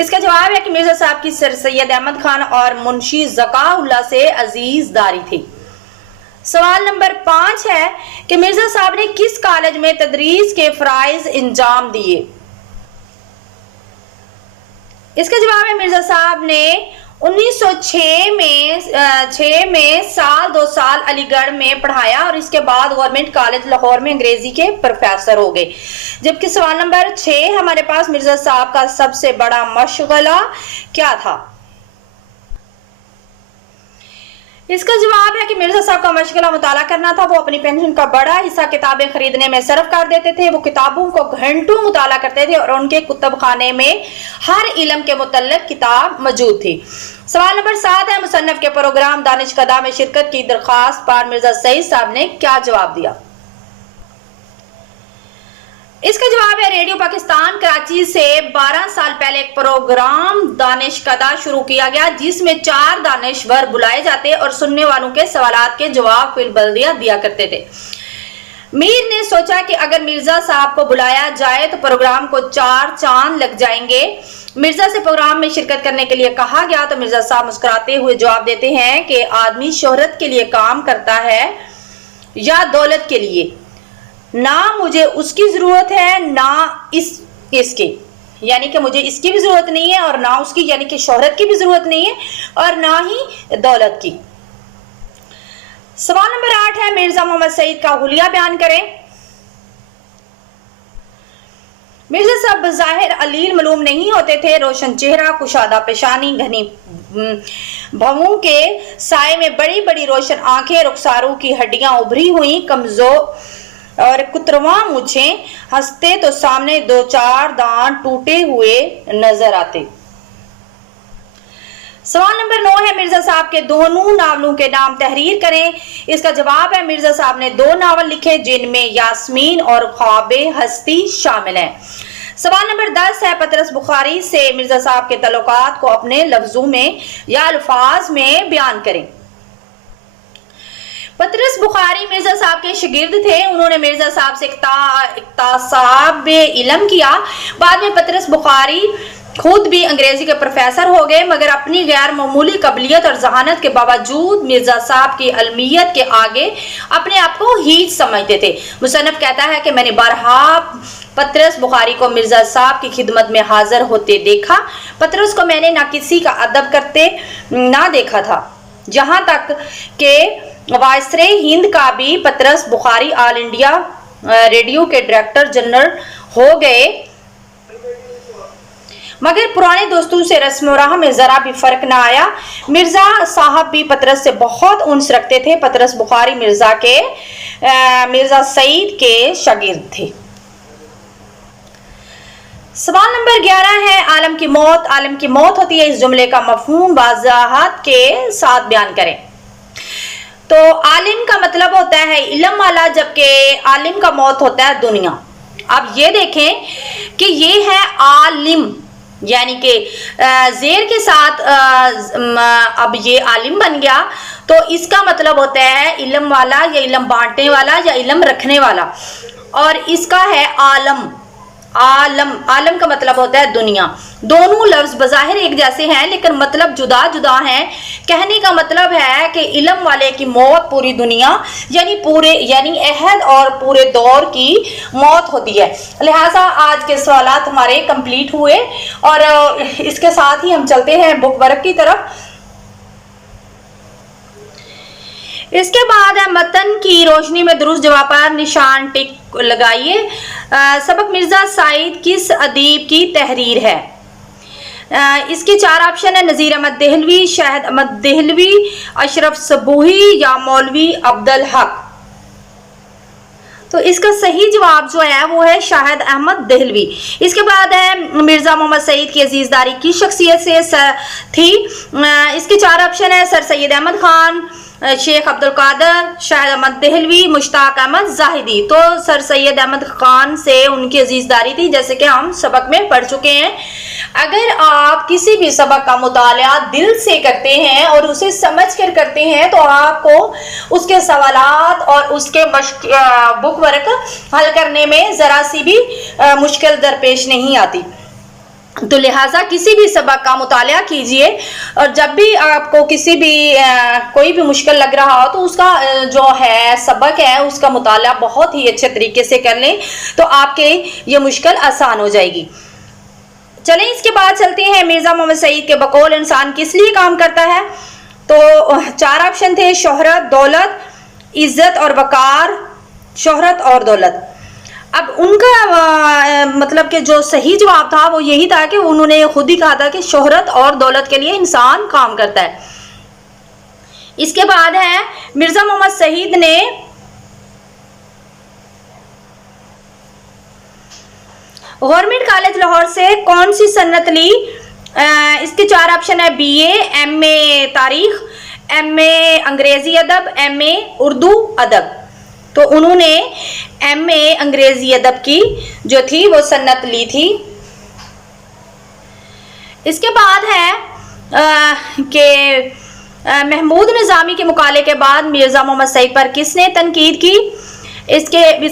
اس کا جواب ہے کہ مرزا صاحب کی سر سید احمد خان اور منشی ذکا اللہ سے عزیز داری تھی۔ سوال نمبر 5 ہے کہ مرزا صاحب نے کس کالج میں تدریس کے فرائض انجام دیے؟ اس کا جواب ہے مرزا صاحب نے 1906 میں 2 سال علی گڑھ میں پڑھایا اور اس کے بعد گورنمنٹ کالج لاہور میں انگریزی کے پروفیسر ہو گئے۔ جبکہ سوال نمبر 6 ہمارے پاس مرزا صاحب کا سب سے بڑا مشغلہ کیا تھا؟ اس کا جواب ہے کہ مرزا صاحب کا مشغلہ مطالعہ کرنا تھا۔ وہ اپنی پینشن کا بڑا حصہ کتابیں خریدنے میں صرف کر دیتے تھے۔ وہ کتابوں کو گھنٹوں مطالعہ کرتے تھے اور ان کے کتب خانے میں ہر علم کے متعلق کتاب موجود تھی۔ سوال نمبر 7 ہے مصنف کے پروگرام دانشکدہ میں شرکت کی درخواست پر مرزا سعید صاحب نے کیا جواب دیا؟ اس کا جواب ہے ریڈیو پاکستان کراچی سے 12 سال پہلے ایک پروگرام دانشکدہ شروع کیا گیا جس میں 4 دانشور بلائے جاتے اور سننے والوں کے سوالات کے جواب فی البلدیہ دیا کرتے تھے۔ میر نے سوچا کہ اگر مرزا صاحب کو بلایا جائے تو پروگرام کو 4 چاند لگ جائیں گے۔ مرزا سے پروگرام میں شرکت کرنے کے لیے کہا گیا تو مرزا صاحب مسکراتے ہوئے جواب دیتے ہیں کہ آدمی شہرت کے لیے کام کرتا ہے یا دولت کے لیے؟ نہ مجھے اس کی ضرورت ہے نہ اس کی، یعنی کہ مجھے اس کی بھی ضرورت نہیں ہے اور نہ اس کی، یعنی کہ شہرت کی بھی ضرورت نہیں ہے اور نہ ہی دولت کی۔ سوال نمبر 8 ہے مرزا محمد سعید کا حلیہ بیان کریں۔ مرزا صاحب بظاہر علیل معلوم نہیں ہوتے تھے۔ روشن چہرہ، کشادہ پیشانی، گھنی بھووں کے سائے میں بڑی بڑی روشن آنکھیں، رخساروں کی ہڈیاں ابھری ہوئی، کمزور اور کترواں مونچھیں، ہنستے تو سامنے 2-4 دانت ٹوٹے ہوئے نظر آتے۔ سوال نمبر 9 ہے مرزا صاحب کے دونوں ناولوں کے نام تحریر کریں۔ اس کا جواب ہے مرزا صاحب نے 2 ناول لکھے جن میں یاسمین اور خواب ہستی شامل ہیں۔ سوال نمبر 10 ہے پطرس بخاری سے مرزا صاحب کے تعلقات کو اپنے لفظوں میں یا الفاظ میں بیان کریں۔ پطرس بخاری مرزا صاحب کے شاگرد تھے۔ انہوں نے مرزا صاحب سے اکتساب علم کیا۔ بعد میں پطرس بخاری خود بھی انگریزی کے پروفیسر ہو گئے، مگر اپنی غیر معمولی قابلیت اور ذہانت کے باوجود مرزا صاحب کی علمیت کے آگے اپنے آپ کو ہیچ سمجھتے تھے۔ مصنف کہتا ہے کہ میں نے بارہا پطرس بخاری کو مرزا صاحب کی خدمت میں حاضر ہوتے دیکھا۔ پطرس کو میں نے نہ کسی کا ادب کرتے نہ دیکھا تھا، جہاں تک کہ وائسرے ہند کا بھی پطرس بخاری آل انڈیا ریڈیو کے ڈائریکٹر جنرل ہو گئے، مگر پرانے دوستوں سے رسم و راہ میں ذرا بھی فرق نہ آیا۔ مرزا صاحب بھی پطرس سے بہت انس رکھتے تھے۔ پطرس بخاری مرزا سعید کے شاگرد تھے۔ سوال نمبر 11 ہے عالم کی موت۔ عالم کی موت ہوتی ہے، اس جملے کا مفہوم وضاحت کے ساتھ بیان کریں۔ تو عالم کا مطلب ہوتا ہے علم والا، جبکہ عالم کا موت ہوتا ہے دنیا۔ اب یہ دیکھیں کہ یہ ہے عالم، یعنی کہ زیر کے ساتھ اب یہ عالم بن گیا تو اس کا مطلب ہوتا ہے علم والا یا علم بانٹنے والا یا علم رکھنے والا، اور اس کا ہے عالم۔ عالم کا مطلب ہوتا ہے دنیا۔ دونوں لفظ بظاہر ایک جیسے ہیں لیکن مطلب جدا جدا ہیں۔ کہنے کا مطلب ہے کہ علم والے کی موت پوری دنیا یعنی عہد اور پورے دور کی موت ہوتی ہے۔ لہٰذا آج کے سوالات ہمارے کمپلیٹ ہوئے اور اس کے ساتھ ہی ہم چلتے ہیں بک ورک کی طرف۔ اس کے بعد متن کی روشنی میں درست جواب پر نشان ٹک لگائیے۔ سبق مرزا سعید کس ادیب کی تحریر ہے؟ اس کے 4 آپشن ہیں: نذیر احمد دہلوی، شاہد احمد دہلوی، اشرف صبوحی یا مولوی عبدالحق۔ تو اس کا صحیح جواب جو ہے وہ ہے شاہد احمد دہلوی۔ اس کے بعد ہے مرزا محمد سعید کی عزیزداری کی شخصیت سے تھی۔ اس کے 4 آپشن ہیں: سر سید احمد خان، شیخ عبدالقادر، شاہد احمد دہلوی، مشتاق احمد زاہدی۔ تو سر سید احمد خان سے ان کی عزیزداری تھی، جیسے کہ ہم سبق میں پڑھ چکے ہیں۔ اگر آپ کسی بھی سبق کا مطالعہ دل سے کرتے ہیں اور اسے سمجھ کر کرتے ہیں تو آپ کو اس کے سوالات اور اس کے بک ورک حل کرنے میں ذرا سی بھی مشکل درپیش نہیں آتی۔ تو لہٰذا کسی بھی سبق کا مطالعہ کیجئے، اور جب بھی آپ کو کسی بھی کوئی بھی مشکل لگ رہا ہو تو اس کا جو ہے سبق ہے اس کا مطالعہ بہت ہی اچھے طریقے سے کر لیں تو آپ کے یہ مشکل آسان ہو جائے گی۔ چلیں اس کے بعد چلتے ہیں مرزا محمد سعید کے بقول انسان کس لیے کام کرتا ہے۔ تو 4 آپشن تھے: شہرت، دولت، عزت اور وقار۔ شہرت اور دولت۔ اب ان کا مطلب کہ جو صحیح جواب تھا وہ یہی تھا کہ انہوں نے خود ہی کہا تھا کہ شہرت اور دولت کے لیے انسان کام کرتا ہے۔ اس کے بعد ہے مرزا محمد سعید نے گورنمنٹ کالج لاہور سے کون سی سند لی؟ اس کے 4 آپشن ہے: بی اے، ایم اے تاریخ، ایم اے انگریزی ادب، ایم اے اردو ادب۔ تو انہوں نے ایم اے انگریزی ادب کی جو تھی وہ سند لی تھی۔ اس کے بعد ہے کہ محمود نظامی کے مقالے کے بعد مرزا محمد سعید پر کس نے تنقید کی؟ اس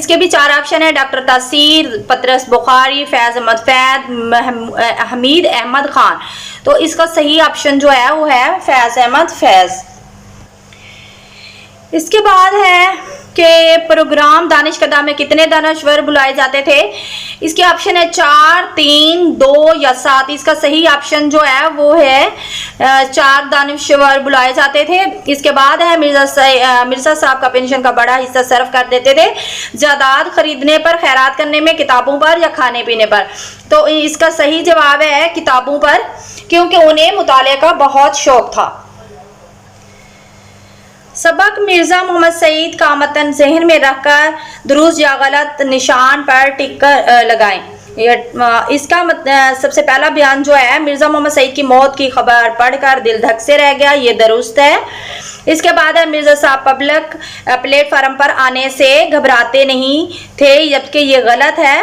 کے بھی 4 آپشن ہے: ڈاکٹر تاثیر، پطرس بخاری، فیض احمد فیض، حمید احمد خان۔ تو اس کا صحیح آپشن جو ہے وہ ہے فیض احمد فیض۔ اس کے بعد ہے کہ پروگرام دانشکدہ میں کتنے دانشور بلائے جاتے تھے؟ اس کے آپشن ہے 4، 3، 2 یا 7۔ اس کا صحیح آپشن جو ہے وہ ہے 4 دانشور بلائے جاتے تھے۔ اس کے بعد ہے مرزا صاحب کا پینشن کا بڑا حصہ صرف کر دیتے تھے جائیداد خریدنے پر، خیرات کرنے میں، کتابوں پر یا کھانے پینے پر۔ تو اس کا صحیح جواب ہے کتابوں پر، کیونکہ انہیں مطالعے کا بہت شوق تھا۔ سبق مرزا محمد سعید کا متن ذہن میں رکھ کر درست یا غلط نشان پر ٹک کر لگائیں۔ اس کا سب سے پہلا بیان جو ہے: مرزا محمد سعید کی موت کی خبر پڑھ کر دل دھک سے رہ گیا، یہ درست ہے۔ اس کے بعد ہے: مرزا صاحب پبلک پلیٹ فارم پر آنے سے گھبراتے نہیں تھے، جبکہ یہ غلط ہے۔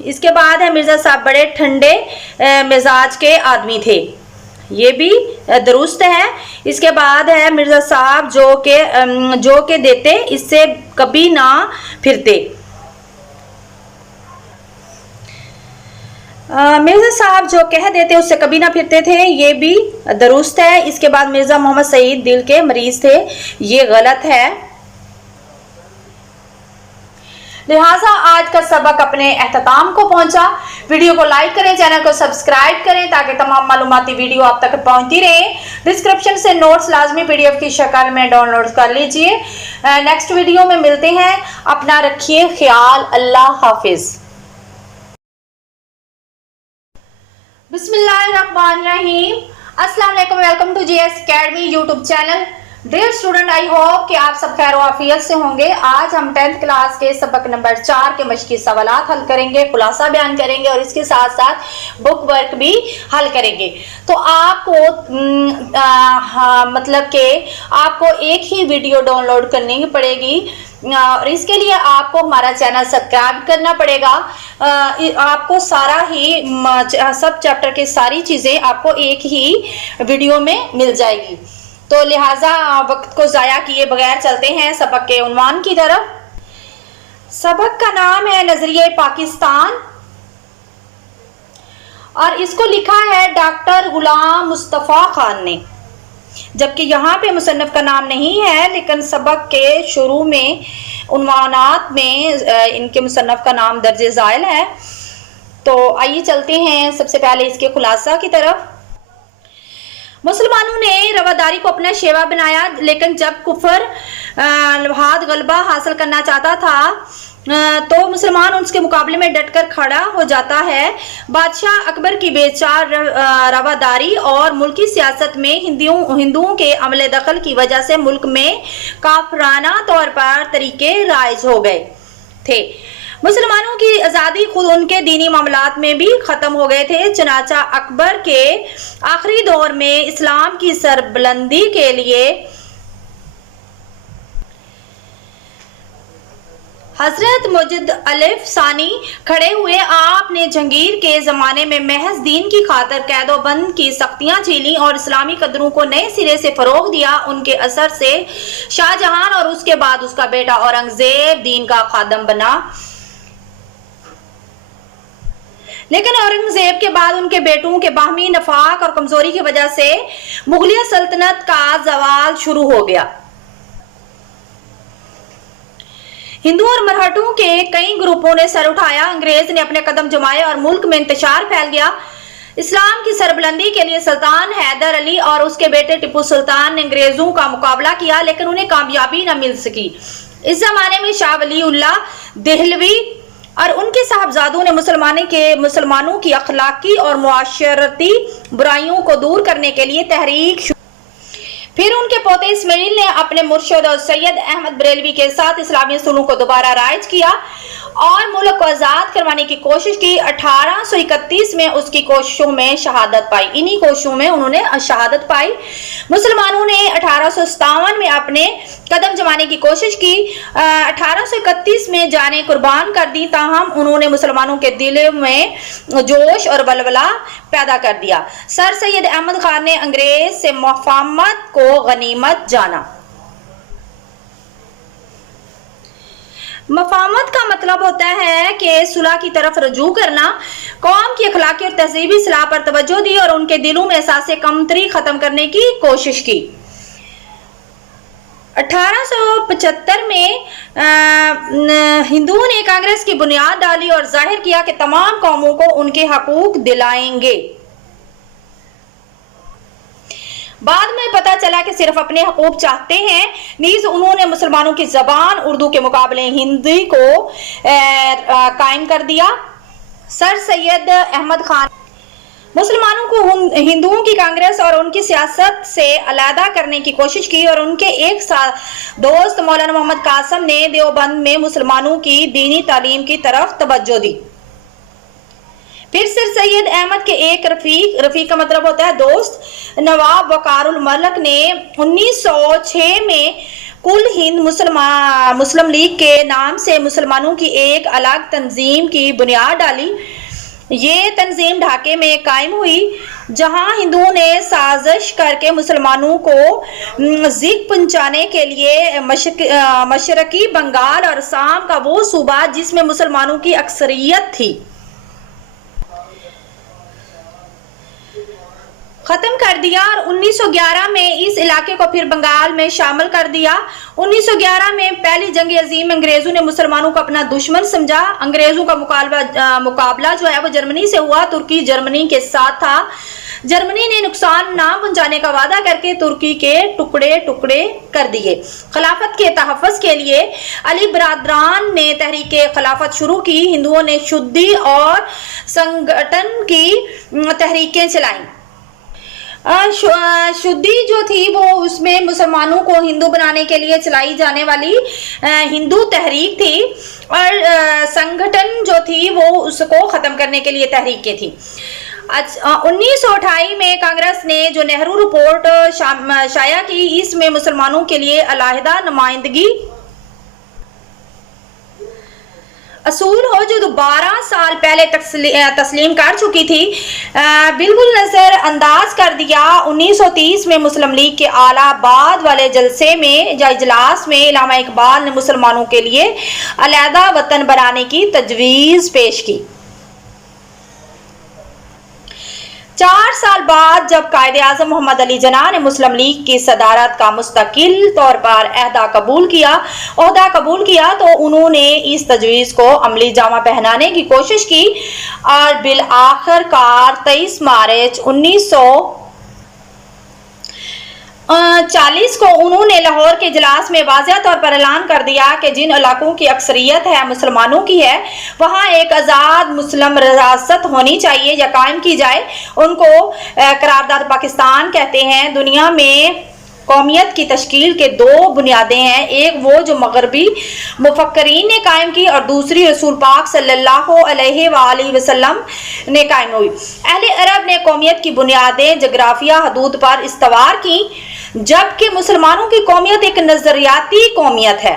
اس کے بعد ہے: مرزا صاحب بڑے ٹھنڈے مزاج کے آدمی تھے، یہ بھی درست ہے۔ اس کے بعد ہے: مرزا صاحب جو کہ دیتے اس سے کبھی نہ پھرتے۔ مرزا صاحب جو کہہ دیتے اس سے کبھی نہ پھرتے تھے، یہ بھی درست ہے۔ اس کے بعد مرزا محمد سعید دل کے مریض تھے، یہ غلط ہے۔ لہٰذا آج کا سبق اپنے اختتام کو پہنچا۔ ویڈیو کو لائک کریں، چینل کو سبسکرائب کریں تاکہ تمام معلوماتی ویڈیو آپ تک پہنچتی رہیں۔ ڈسکرپشن سے نوٹس لازمی PDF کی شکل میں ڈاؤن لوڈ کر لیجئے۔ نیکسٹ ویڈیو میں ملتے ہیں۔ اپنا رکھیے خیال۔ اللہ حافظ۔ بسم اللہ الرحمن الرحیم۔ السلام علیکم، welcome to GS Academy YouTube channel. Dear student, I hope کہ آپ سب خیر و عافیت سے ہوں گے۔ آج ہم 10th کلاس کے سبق نمبر 4 کے مشقی سوالات حل کریں گے، خلاصہ بیان کریں گے اور اس کے ساتھ ساتھ بک ورک بھی حل کریں گے۔ تو آپ کو مطلب کہ آپ کو ایک ہی ویڈیو ڈاؤن لوڈ کرنی پڑے گی، اور اس کے لیے آپ کو ہمارا چینل سبسکرائب کرنا پڑے گا۔ آپ کو سارا ہی سب چیپٹر کی ساری چیزیں آپ کو ایک ہی ویڈیو میں مل جائے گی۔ تو لہٰذا وقت کو ضائع کیے بغیر چلتے ہیں سبق کے عنوان کی طرف۔ سبق کا نام ہے نظریہ پاکستان، اور اس کو لکھا ہے ڈاکٹر غلام مصطفیٰ خان نے، جبکہ یہاں پہ مصنف کا نام نہیں ہے، لیکن سبق کے شروع میں عنوانات میں ان کے مصنف کا نام درج ذیل ہے۔ تو آئیے چلتے ہیں سب سے پہلے اس کے خلاصہ کی طرف۔ مسلمانوں نے رواداری کو اپنا شیوا بنایا، لیکن جب کفر ہاتھ غلبہ حاصل کرنا چاہتا تھا تو مسلمان اس کے مقابلے میں ڈٹ کر کھڑا ہو جاتا ہے۔ بادشاہ اکبر کی بے چار رواداری اور ملکی سیاست میں ہندوؤں کے عمل دخل کی وجہ سے ملک میں کافرانہ طور پر طریقے رائج ہو گئے تھے۔ مسلمانوں کی آزادی خود ان کے دینی معاملات میں بھی ختم ہو گئے تھے، چنانچہ اکبر کے آخری دور میں اسلام کی سربلندی کے لیے حضرت مجد الف ثانی کھڑے ہوئے۔ آپ نے جہانگیر کے زمانے میں محض دین کی خاطر قید و بند کی سختیاں جھیلی اور اسلامی قدروں کو نئے سرے سے فروغ دیا۔ ان کے اثر سے شاہ جہان اور اس کے بعد اس کا بیٹا اورنگزیب دین کا خادم بنا۔ لیکن اورنگزیب کے بعد ان کے بیٹوں کے باہمی نفاق اور کمزوری کی وجہ سے مغلیہ سلطنت کا زوال شروع ہو گیا۔ ہندو اور مرہٹوں کے کئی گروپوں نے سر اٹھایا، انگریز نے اپنے قدم جمائے اور ملک میں انتشار پھیل گیا۔ اسلام کی سربلندی کے لیے سلطان حیدر علی اور اس کے بیٹے ٹیپو سلطان نے انگریزوں کا مقابلہ کیا، لیکن انہیں کامیابی نہ مل سکی۔ اس زمانے میں شاہ ولی اللہ دہلوی اور ان کے صاحبزادوں نے مسلمانوں کی اخلاقی اور معاشرتی برائیوں کو دور کرنے کے لیے تحریک شروع۔ پھر ان کے پوتے اسماعیل نے اپنے مرشد اور سید احمد بریلوی کے ساتھ اسلامی اصولوں کو دوبارہ رائج کیا اور ملک کو آزاد کروانے کی کوشش کی۔ 1831 میں اس کی کوششوں میں شہادت پائی، انہی کوششوں میں انہوں نے شہادت پائی۔ مسلمانوں نے 1857 میں اپنے قدم جمانے کی کوشش کی، 1831 میں جانیں قربان کر دی، تاہم انہوں نے مسلمانوں کے دلوں میں جوش اور ولولہ پیدا کر دیا۔ سر سید احمد خان نے انگریز سے مفاہمت کو غنیمت جانا۔ مفاہمت کا مطلب ہوتا ہے کہ صلح کی طرف رجوع کرنا۔ قوم کی اخلاقی اور تہذیبی اصلاح پر توجہ دی اور ان کے دلوں میں احساس کمتری ختم کرنے کی کوشش کی۔ 1875 میں ہندوؤں نے کانگریس کی بنیاد ڈالی اور ظاہر کیا کہ تمام قوموں کو ان کے حقوق دلائیں گے۔ بعد میں پتہ چلا کہ صرف اپنے حقوق چاہتے ہیں، نیز انہوں نے مسلمانوں کی زبان اردو کے مقابلے ہندی کو قائم کر دیا۔ سر سید احمد خان مسلمانوں کو ہندوؤں کی کانگریس اور ان کی سیاست سے علیحدہ کرنے کی کوشش کی اور ان کے ایک دوست مولانا محمد قاسم نے دیوبند میں مسلمانوں کی دینی تعلیم کی طرف توجہ دی۔ پھر سر سید احمد کے ایک رفیق کا مطلب ہوتا ہے دوست، نواب وقار الملک نے 1906 میں کل ہند مسلم لیگ کے نام سے مسلمانوں کی ایک الگ تنظیم کی بنیاد ڈالی۔ یہ تنظیم ڈھاکے میں قائم ہوئی، جہاں ہندوؤں نے سازش کر کے مسلمانوں کو ضرر پہنچانے کے لیے مشرقی بنگال اور آسام کا وہ صوبہ جس میں مسلمانوں کی اکثریت تھی ختم کر دیا اور 1911 میں اس علاقے کو پھر بنگال میں شامل کر دیا۔ 1911 میں پہلی جنگ عظیم میں انگریزوں نے مسلمانوں کو اپنا دشمن سمجھا۔ انگریزوں کا مقابلہ جو ہے وہ جرمنی سے ہوا، ترکی جرمنی کے ساتھ تھا۔ جرمنی نے نقصان نہ پہنچانے کا وعدہ کر کے ترکی کے ٹکڑے ٹکڑے کر دیے۔ خلافت کے تحفظ کے لیے علی برادران نے تحریک خلافت شروع کی۔ ہندوؤں نے شدی اور سنگٹن کی تحریکیں چلائیں۔ شدی جو تھی وہ اس میں مسلمانوں کو ہندو بنانے کے لیے چلائی جانے والی ہندو تحریک تھی، اور سنگٹن جو تھی وہ اس کو ختم کرنے کے لیے تحریکیں تھیں۔ 1928 میں کانگریس نے جو نہرو رپورٹ شائع کی، اس میں مسلمانوں کے لیے علیحدہ نمائندگی اصول ہو جو 12 سال پہلے تسلیم کر چکی تھی، بالکل نظر انداز کر دیا۔ 1930 میں مسلم لیگ کے الہ آباد والے جلسے میں یا اجلاس میں علامہ اقبال نے مسلمانوں کے لیے علیحدہ وطن بنانے کی تجویز پیش کی۔ 4 سال بعد جب قائد اعظم محمد علی جناح نے مسلم لیگ کی صدارت کا مستقل طور پر عہدہ قبول کیا تو انہوں نے اس تجویز کو عملی جامہ پہنانے کی کوشش کی اور بالآخر کار 23 مارچ 1940 کو انہوں نے لاہور کے اجلاس میں واضح طور پر اعلان کر دیا کہ جن علاقوں کی اکثریت ہے مسلمانوں کی ہے، وہاں ایک آزاد مسلم ریاست ہونی چاہیے یا قائم کی جائے۔ ان کو قرارداد پاکستان کہتے ہیں۔ دنیا میں قومیت کی تشکیل کے 2 بنیادیں ہیں، ایک وہ جو مغربی مفکرین نے قائم کی اور دوسری رسول پاک صلی اللہ علیہ وآلہ وسلم نے قائم ہوئی۔ اہل عرب نے قومیت کی بنیادیں جغرافیہ حدود پر استوار کی، جبکہ مسلمانوں کی قومیت ایک نظریاتی قومیت ہے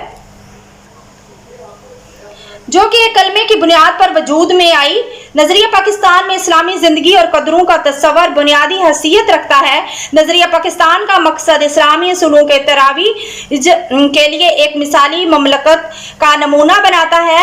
جو کہ ایک کلمے کی بنیاد پر وجود میں آئی۔ نظریہ پاکستان میں اسلامی زندگی اور قدروں کا تصور بنیادی حیثیت رکھتا ہے۔ نظریہ پاکستان کا مقصد اسلامی اصولوں کے ترویج کے لیے ایک مثالی مملکت کا نمونہ بناتا ہے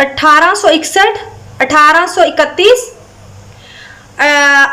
1861, 1831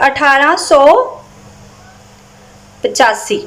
1885।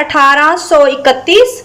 1831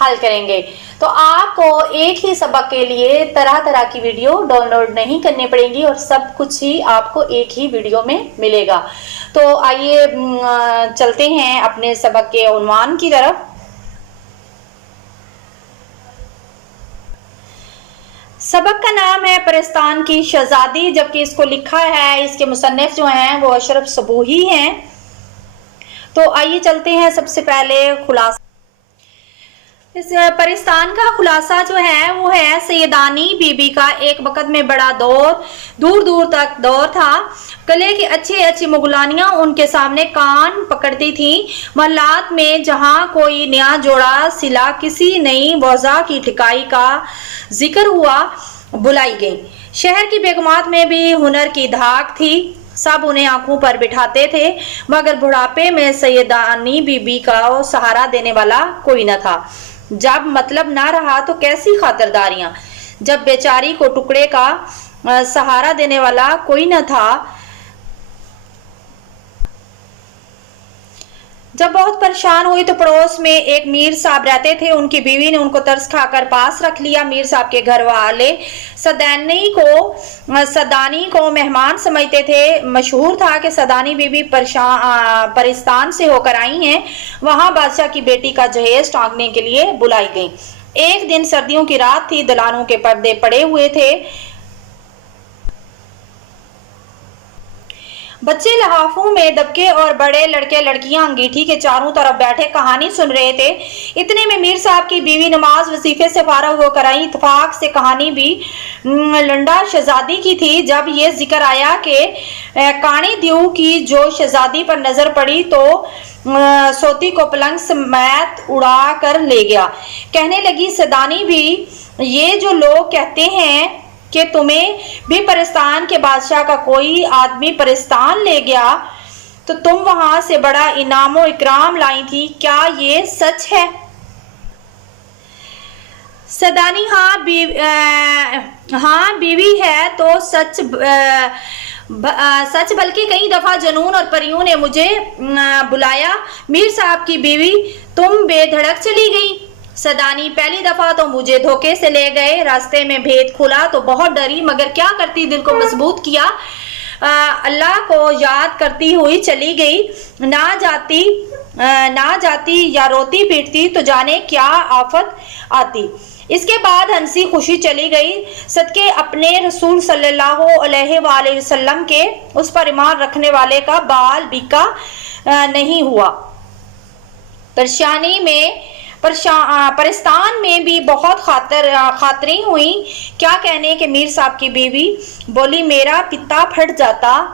حل کریں گے۔ تو آپ کو ایک ہی سبق کے لیے طرح طرح کی ویڈیو ڈاؤن لوڈ نہیں کرنی پڑے گی اور سب کچھ ہی آپ کو ایک ہی ویڈیو میں ملے گا۔ تو آئیے چلتے ہیں اپنے سبق کے عنوان کی طرف۔ سبق کا نام ہے پرستان کی شہزادی، جبکہ اس کو لکھا ہے، اس کے مصنف جو ہیں وہ اشرف صبوحی ہیں۔ تو آئیے چلتے ہیں سب سے پہلے خلاصہ۔ اس پرستان کا خلاصہ جو ہے وہ ہے سیدانی بی بی کا ایک وقت میں بڑا دور دور تک دور تھا۔ قلعے کی اچھی مغلانیاں ان کے سامنے کان پکڑتی تھیں۔ محلات میں جہاں کوئی نیا جوڑا سلا کسی نئی وضع کی ٹھکائی کا ذکر ہوا بلائی گئی۔ شہر کی بیگمات میں بھی ہنر کی دھاک تھی، سب انہیں آنکھوں پر بٹھاتے تھے، مگر بڑھاپے میں سیدانی بی بی کا سہارا دینے والا کوئی نہ تھا۔ جب مطلب نہ رہا تو کیسی خاطرداریاں، جب بیچاری کو ٹکڑے کا سہارا دینے والا کوئی نہ تھا۔ جب بہت پریشان ہوئی تو پڑوس میں ایک میر صاحب رہتے تھے، ان کی بیوی نے ان کو ترس کھا کر پاس رکھ لیا۔ میر صاحب کے گھر والے سدانی کو مہمان سمجھتے تھے۔ مشہور تھا کہ سدانی بی بی پرستان سے ہو کر آئی ہیں، وہاں بادشاہ کی بیٹی کا جہیز ٹانکنے کے لیے بلائی گئی۔ ایک دن سردیوں کی رات تھی، دلانوں کے پردے پڑے ہوئے تھے، بچے لحافوں میں دبکے اور بڑے لڑکے لڑکیاں انگیٹھی کے چاروں طرف بیٹھے کہانی سن رہے تھے۔ اتنے میں میر صاحب کی بیوی نماز وظیفے سے فارغ ہو کر آئی۔ اتفاق سے کہانی بھی لنڈا شہزادی کی تھی۔ جب یہ ذکر آیا کہ کانے دیو کی جو شہزادی پر نظر پڑی تو سوتی کو پلنگ سمیت اڑا کر لے گیا۔ کہنے لگی، سدانی بھی، یہ جو لوگ کہتے ہیں کہ تمہیں بھی پرستان کے بادشاہ کا کوئی آدمی پرستان لے گیا تو تم وہاں سے بڑا انعام و اکرام لائی تھی، کیا یہ سچ ہے؟ سدانی، ہاں بیوی ہے تو سچ، بلکہ کئی دفعہ جنون اور پریوں نے مجھے بلایا۔ میر صاحب کی بیوی، تم بے دھڑک چلی گئی؟ سدانی، پہلی دفعہ تو مجھے دھوکے سے لے گئے، راستے میں بھید کھلا تو بہت ڈری، مگر کیا کرتی، دل کو مضبوط کیا، اللہ کو یاد کرتی ہوئی چلی گئی۔ نہ جاتی یا روتی پیٹتی تو جانے کیا آفت آتی۔ اس کے بعد ہنسی خوشی چلی گئی، صدقے اپنے رسول صلی اللہ علیہ وآلہ وسلم کے، اس پر ایمان رکھنے والے کا بال بیکا نہیں ہوا۔ پرستان میں بھی بہت خاطریں ہوئیں، کیا کہنے کہ میر صاحب کی بیوی بولی، میرا پتا پھٹ جاتا۔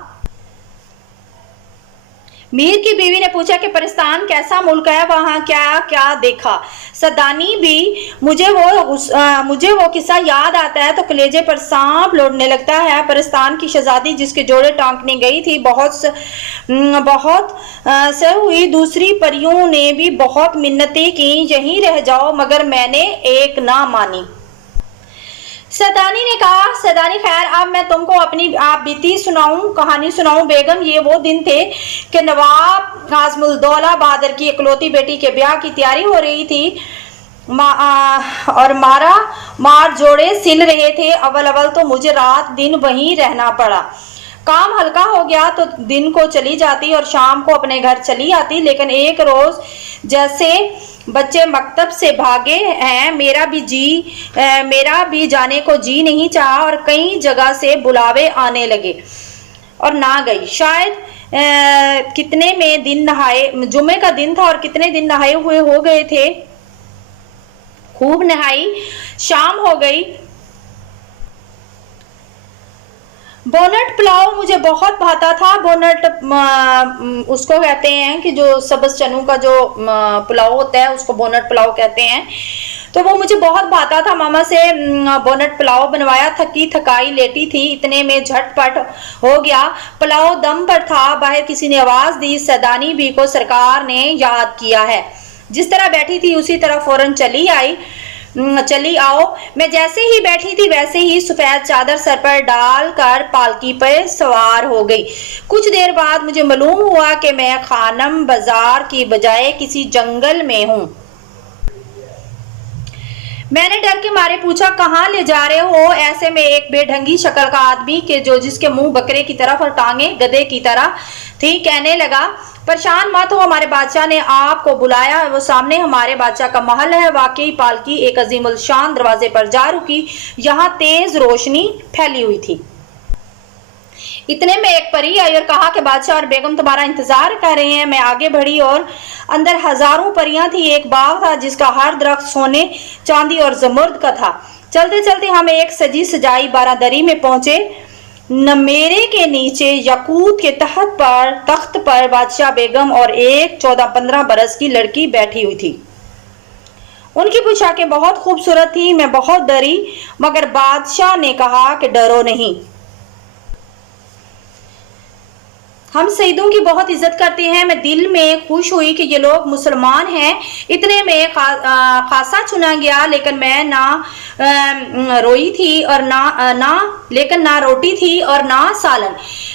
میر کی بیوی نے پوچھا کہ پرستان کیسا ملک ہے، وہاں کیا کیا دیکھا؟ سدانی بھی، مجھے وہ قصہ یاد آتا ہے تو کلیجے پر سانپ لوٹنے لگتا ہے۔ پرستان کی شہزادی جس کے جوڑے ٹانکنے گئی تھی بہت سے ہوئی، دوسری پریوں نے بھی بہت منتیں کی، یہیں رہ جاؤ، مگر میں نے ایک نہ مانی۔ سدانی نے کہا، سدانی خیر، اب میں تم کو اپنی بیتی کہانی سناؤں۔ بیگم، یہ وہ دن تھے کہ نواب اعظم الدولہ بہادر کی اکلوتی بیٹی کے بیاہ کی تیاری ہو رہی تھی اور مار جوڑے سل رہے تھے۔ اول تو مجھے رات دن وہیں رہنا پڑا۔ کام ہلکا ہو گیا تو دن کو چلی جاتی اور شام کو اپنے گھر چلی آتی، لیکن ایک روز جیسے بچے مکتب سے بھاگے ہیں، میرا بھی جانے کو جی نہیں چاہا اور کئی جگہ سے بلاوے آنے لگے اور نہ گئی۔ شاید کتنے میں دن نہائے، جمعے کا دن تھا اور کتنے دن نہائے ہوئے ہو گئے تھے۔ خوب نہائی، شام ہو گئی۔ بونٹ پلاؤ مجھے بہت بھاتا تھا۔ بونٹ اس کو کہتے ہیں کہ جو سبز چنوں کا جو پلاؤ ہوتا ہے اس کو بونٹ پلاؤ کہتے ہیں، تو وہ مجھے بہت بھاتا تھا۔ ماما سے بونٹ پلاؤ بنوایا، تھکی تھکائی لیٹی تھی، اتنے میں جھٹ پٹ ہو گیا، پلاؤ دم پر تھا۔ باہر کسی نے آواز دی، سدانی بی کو سرکار نے یاد کیا ہے۔ جس طرح بیٹھی تھی اسی طرح فوراً چلی آؤ۔ میں جیسے ہی بیٹھی تھی ویسے ہی سفید چادر سر پر ڈال کر پالکی پر سوار ہو گئی۔ کچھ دیر بعد مجھے معلوم ہوا کہ میں خانم بازار کی بجائے کسی جنگل میں ہوں۔ میں نے ڈر کے مارے پوچھا کہاں لے جا رہے ہو؟ ایسے میں ایک بے ڈھنگی شکل کا آدمی جس کے منہ بکرے کی طرف اور ٹانگیں گدھے کی طرح تھی کہنے لگا پریشان مت ہو، ہمارے بادشاہ نے آپ کو بلایا ہے، وہ سامنے ہمارے بادشاہ کا محل ہے۔ واقعی پالکی ایک عظیم الشان دروازے پر جا رکی، یہاں تیز روشنی پھیلی ہوئی تھی۔ اتنے میں ایک پری آئی اور کہا کہ بادشاہ اور بیگم تمہارا انتظار کر رہے ہیں۔ میں آگے بڑھی اور اندر ہزاروں پریاں تھی۔ ایک باغ تھا جس کا ہر درخت سونے، چاندی اور زمرد کا تھا۔ چلتے چلتے ہم ایک سجی سجائی بارادری میں پہنچے۔ نمیرے کے نیچے یاقوت کے تخت پر بادشاہ بیگم اور ایک 14-15 برس کی لڑکی بیٹھی ہوئی تھی۔ ان کی پوشاکیں بہت خوبصورت تھی۔ میں بہت ڈری، مگر بادشاہ نے کہا کہ ڈرو نہیں، ہم سیدوں کی بہت عزت کرتے ہیں۔ میں دل میں خوش ہوئی کہ یہ لوگ مسلمان ہیں۔ اتنے میں خاصا چنا گیا، لیکن میں نہ روئی تھی اور نہ روٹی تھی اور نہ سالن۔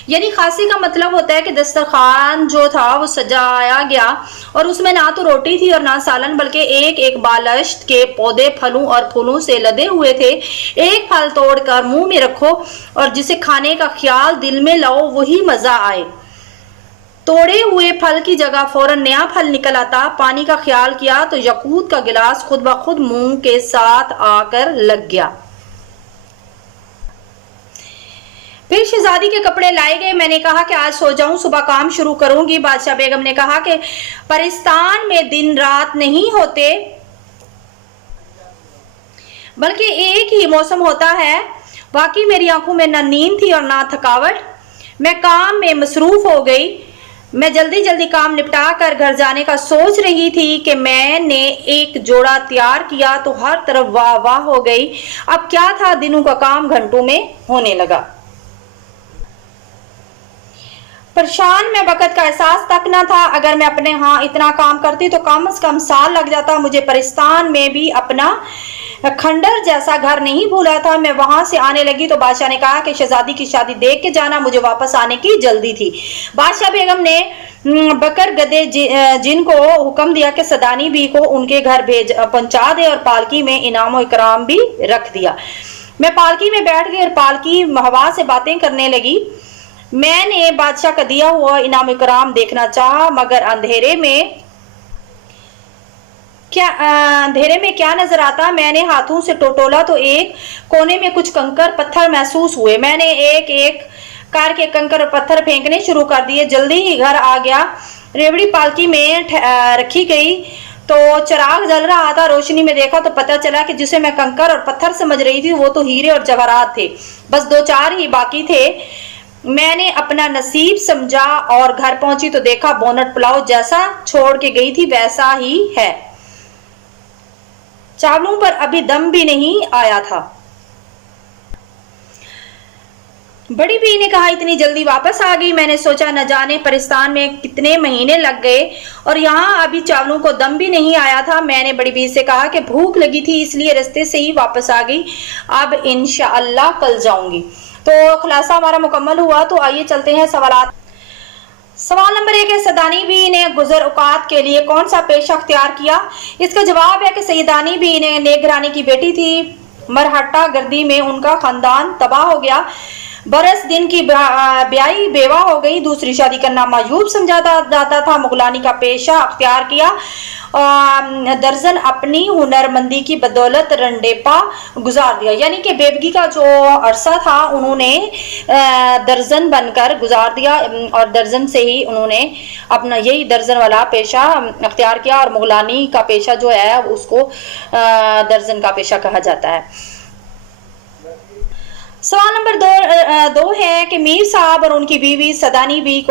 یعنی خاصی کا مطلب ہوتا ہے کہ دسترخوان جو تھا وہ سجایا گیا اور اس میں نہ تو روٹی تھی اور نہ سالن، بلکہ ایک بالشت کے پودے پھلوں اور پھولوں سے لدے ہوئے تھے۔ ایک پھل توڑ کر منہ میں رکھو اور جسے کھانے کا خیال دل میں لاؤ وہی مزہ آئے۔ توڑے ہوئے پھل کی جگہ فوراً نیا پھل نکل آتا۔ پانی کا خیال کیا تو یاقوت کا گلاس خود بخود منہ کے ساتھ آ کر لگ گیا۔ پھر شہزادی کے کپڑے لائے گئے۔ میں نے کہا کہ آج سو جاؤں، صبح کام شروع کروں گی۔ بادشاہ بیگم نے کہا کہ پرستان میں دن رات نہیں ہوتے، بلکہ ایک ہی موسم ہوتا ہے۔ واقعی میری آنکھوں میں نہ نیند تھی اور نہ تھکاوٹ۔ میں کام میں مصروف ہو گئی۔ میں جلدی جلدی کام نپٹا کر گھر جانے کا سوچ رہی تھی کہ میں نے ایک جوڑا تیار کیا تو ہر طرف واہ واہ ہو گئی۔ اب کیا تھا، دنوں کا کام گھنٹوں میں ہونے لگا۔ پریشان میں وقت کا احساس تک نہ تھا۔ اگر میں اپنے ہاں اتنا کام کرتی تو کم از کم سال لگ جاتا۔ مجھے پرستان میں بھی اپنا کھنڈر جیسا گھر نہیں بھولا تھا۔ میں وہاں سے آنے لگی تو بادشاہ نے کہا کہ شہزادی کی شادی دیکھ کے جانا، مجھے واپس آنے کی جلدی تھی۔ بادشاہ بیگم نے بکر گدے جن کو حکم دیا کہ سدانی بی کو ان کے گھر پہنچا دے اور پالکی میں انعام و اکرام بھی رکھ دیا۔ میں پالکی میں بیٹھ گئی اور پالکی ہوا سے باتیں کرنے لگی۔ میں نے بادشاہ کا دیا ہوا انعام و اکرام دیکھنا چاہا، مگر اندھیرے میں کیا نظر آتا؟ میں نے ہاتھوں سے ٹوٹولا تو ایک کونے میں کچھ کنکر پتھر محسوس ہوئے۔ میں نے ایک ایک کر کے کنکر اور پتھر پھینکنے شروع کر دیے۔ جلدی ہی گھر آ گیا۔ ریوڑی پالکی میں رکھی گئی تو چراغ جل رہا تھا۔ روشنی میں دیکھا تو پتہ چلا کہ جسے میں کنکر اور پتھر سمجھ رہی تھی وہ تو ہیرے اور جواہرات تھے، بس 2-4 ہی باقی تھے۔ میں نے اپنا نصیب سمجھا اور گھر پہنچی تو دیکھا بونٹ پلاؤ جیسا چھوڑ کے گئی تھی ویسا ہی ہے، چاولوں پر ابھی دم بھی نہیں آیا تھا۔ بڑی بی نے کہا اتنی جلدی واپس آ گئی؟ میں نے سوچا نہ جانے پرستان میں کتنے مہینے لگ گئے اور یہاں ابھی چاولوں کو دم بھی نہیں آیا تھا۔ میں نے بڑی بی سے کہا کہ بھوک لگی تھی اس لیے رستے سے ہی واپس آ گئی، اب انشاءاللہ کل جاؤں گی۔ تو خلاصہ ہمارا مکمل ہوا، تو آئیے چلتے ہیں سوالات۔ سوال نمبر 1 ہے سیدانی بی نے گزر اوقات کے لیے کون سا پیشہ اختیار کیا؟ اس کا جواب ہے کہ سیدانی بی نے نیک گھرانے کی بیٹی تھی۔ مرہٹہ گردی میں ان کا خاندان تباہ ہو گیا۔ برس دن کی بیائی بیوہ ہو گئی۔ دوسری شادی کرنا معیوب سمجھا جاتا تھا۔ مغلانی کا پیشہ اختیار کیا۔ درزن اپنی ہنر مندی کی بدولت رنڈیپا گزار دیا، یعنی کہ بیوگی کا جو عرصہ تھا انہوں نے درزن بن کر گزار دیا اور درزن سے ہی انہوں نے اپنا یہی درزن والا پیشہ اختیار کیا، اور مغلانی کا پیشہ جو ہے اس کو درزن کا پیشہ کہا جاتا ہے۔ سوال نمبر 2 ہے کہ میر صاحب اور ان کی بیوی سیدانی بی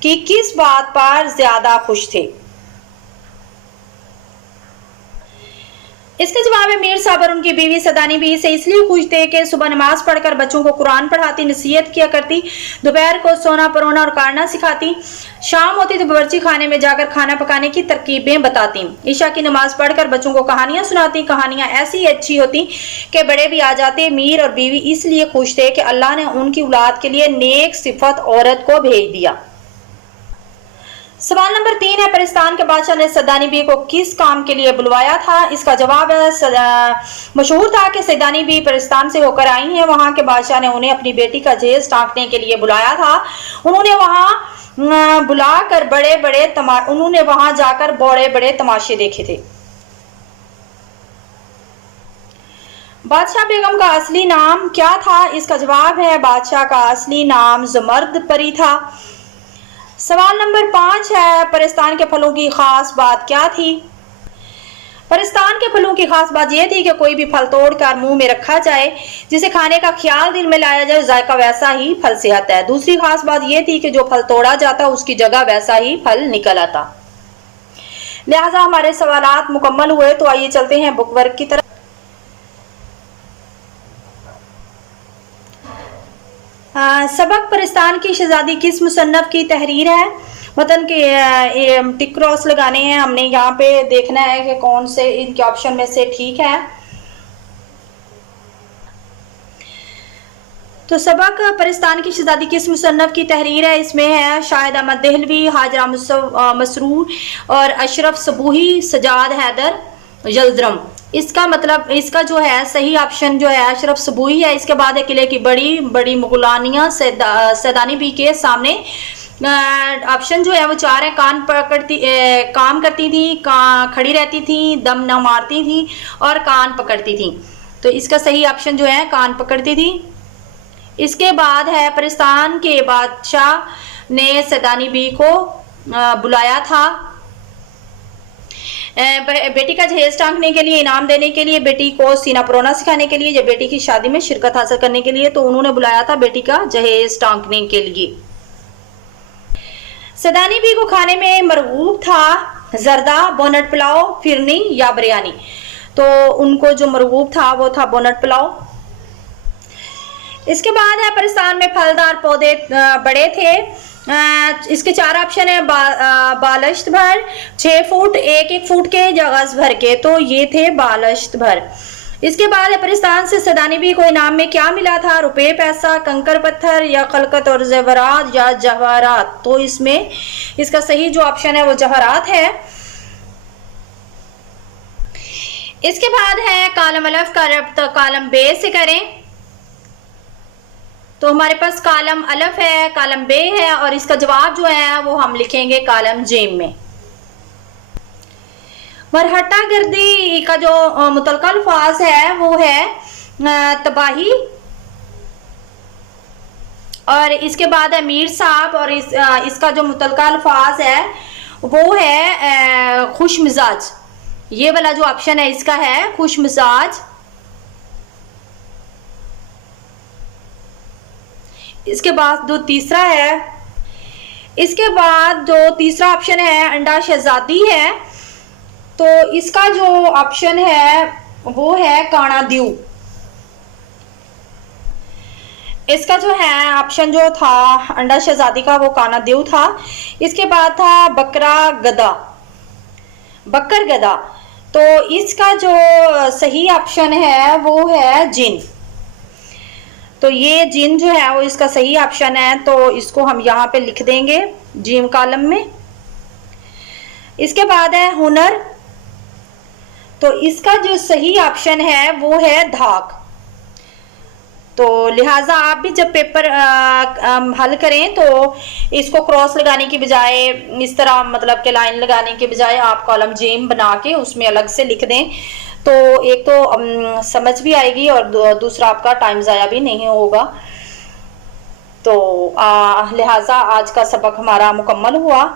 کی کس بات پر زیادہ خوش تھے؟ اس کا جواب ہے میر صاحب اور ان کی بیوی سیدانی بی سے اس لیے خوش تھے کہ صبح نماز پڑھ کر بچوں کو قرآن پڑھاتی، نصیحت کیا کرتی، دوپہر کو سونا پرونا اور کارنا سکھاتی، شام ہوتی تو باورچی خانے میں جا کر کھانا پکانے کی ترکیبیں بتاتی، عشاء کی نماز پڑھ کر بچوں کو کہانیاں سناتی، کہانیاں ایسی اچھی ہوتی کہ بڑے بھی آ جاتے۔ میر اور بیوی اس لیے خوش تھے کہ اللہ نے ان کی اولاد کے لیے نیک صفت عورت کو بھیج دیا۔ سوال نمبر 3 ہے، پرستان کے بادشاہ نے سیدانی بی کو کس کام کے لیے بلوایا تھا؟ اس کا جواب ہے مشہور تھا کہ سیدانی بی پرستان سے ہو کر آئی ہیں، وہاں کے بادشاہ نے انہیں اپنی بیٹی کا جہیز ٹانکنے کے لیے بلایا تھا۔ انہوں نے وہاں جا کر بڑے بڑے تماشے دیکھے تھے۔ بادشاہ بیگم کا اصلی نام کیا تھا؟ اس کا جواب ہے بادشاہ کا اصلی نام زمرد پری تھا۔ سوال نمبر 5 ہے، پرستان کے پھلوں کی خاص بات کیا تھی؟ پرستان کے پھلوں کی خاص بات یہ تھی کہ کوئی بھی پھل توڑ کر منہ میں رکھا جائے، جسے کھانے کا خیال دل میں لایا جائے، ذائقہ ویسا ہی پھل سے آتا ہے۔ دوسری خاص بات یہ تھی کہ جو پھل توڑا جاتا اس کی جگہ ویسا ہی پھل نکل آتا۔ لہٰذا ہمارے سوالات مکمل ہوئے، تو آئیے چلتے ہیں بک ورک کی طرف۔ سبق پرستان کی شہزادی کس مصنف کی تحریر ہے؟ متن کے ٹک کراس لگانے ہیں، ہم نے یہاں پہ دیکھنا ہے کہ کون سے ان کے آپشن میں سے ٹھیک ہے۔ تو سبق پرستان کی شہزادی کس مصنف کی تحریر ہے؟ اس میں ہے شاہد احمد دہلوی، حاجرہ مسرور اور اشرف صبوحی، سجاد حیدر یلدرم۔ اس کا مطلب، اس کا جو ہے صحیح آپشن جو ہے اشرف صبوحی ہے۔ اس کے بعد ہے قلعے کی بڑی بڑی مغلانیاں سیدانی بی کے سامنے۔ آپشن جو ہے وہ 4 ہیں، کام کرتی تھی، کھڑی رہتی تھی، دم نہ مارتی تھی اور کان پکڑتی تھی۔ تو اس کا صحیح آپشن جو ہے کان پکڑتی تھی۔ اس کے بعد ہے پرستان کے بادشاہ نے سیدانی بی کو بلایا تھا بیٹی کا جہیز ٹانکنے کے لیے، انعام دینے کے لیے، بیٹی کو سینہ پرونا سکھانے کے لیے یا بیٹی کی شادی میں شرکت حاصل کرنے کے لیے۔ تو انہوں نے بلایا تھا بیٹی کا جہیز ٹانکنے کے لیے۔ سیدانی بی کو کھانے میں مرغوب تھا زردہ، بونٹ پلاؤ، فرنی یا بریانی۔ تو ان کو جو مرغوب تھا وہ تھا بونٹ پلاؤ۔ اس کے بعد ہے پرستان میں پھلدار پودے بڑے تھے۔ اس کے 4 آپشن ہیں، بالشت بھر، 6 فٹ، 1 فٹ کے یا غز بھر کے۔ تو یہ تھے بالشت بھر۔ اس کے بعد ہے پرستان سے سیدانی بی کو انعام میں کیا ملا تھا؟ روپے، پیسہ، کنکر پتھر یا خلقت اور زیورات یا جواہرات۔ تو اس میں اس کا صحیح جو آپشن ہے وہ جواہرات ہے۔ اس کے بعد ہے کالم الف کا ربط کالم بے سے کریں۔ تو ہمارے پاس کالم الف ہے، کالم بے ہے، اور اس کا جواب جو ہے وہ ہم لکھیں گے کالم جیم میں۔ مرہٹہ گردی کا جو متعلقہ الفاظ ہے وہ ہے تباہی، اور اس کے بعد ہے میر صاحب، اور اس کا جو متعلقہ الفاظ ہے وہ ہے خوش مزاج۔ یہ والا جو آپشن ہے اس کا ہے خوش مزاج۔ اس کے بعد جو تیسرا ہے، اس کے بعد جو تیسرا آپشن ہے انڈا شہزادی ہے۔ تو اس کا جو آپشن ہے وہ ہے کانا دیو۔ اس کا جو ہے آپشن جو تھا انڈا شہزادی کا وہ کانا دیو تھا۔ اس کے بعد تھا بکرا گدا، بکر گدا۔ تو اس کا جو صحیح آپشن ہے وہ ہے جن۔ تو یہ جن جو ہے وہ اس کا صحیح آپشن ہے، تو اس کو ہم یہاں پہ لکھ دیں گے جیم کالم میں۔ اس کے بعد ہے ہنر۔ تو اس کا جو صحیح آپشن ہے وہ ہے دھاک۔ تو لہٰذا آپ بھی جب پیپر حل کریں تو اس کو کراس لگانے کی بجائے، اس طرح مطلب کہ لائن لگانے کی بجائے آپ کالم جیم بنا کے اس میں الگ سے لکھ دیں، تو ایک تو سمجھ بھی آئے گی اور دوسرا آپ کا ٹائم ضائع بھی نہیں ہوگا۔ تو لہٰذا آج کا سبق ہمارا مکمل ہوا،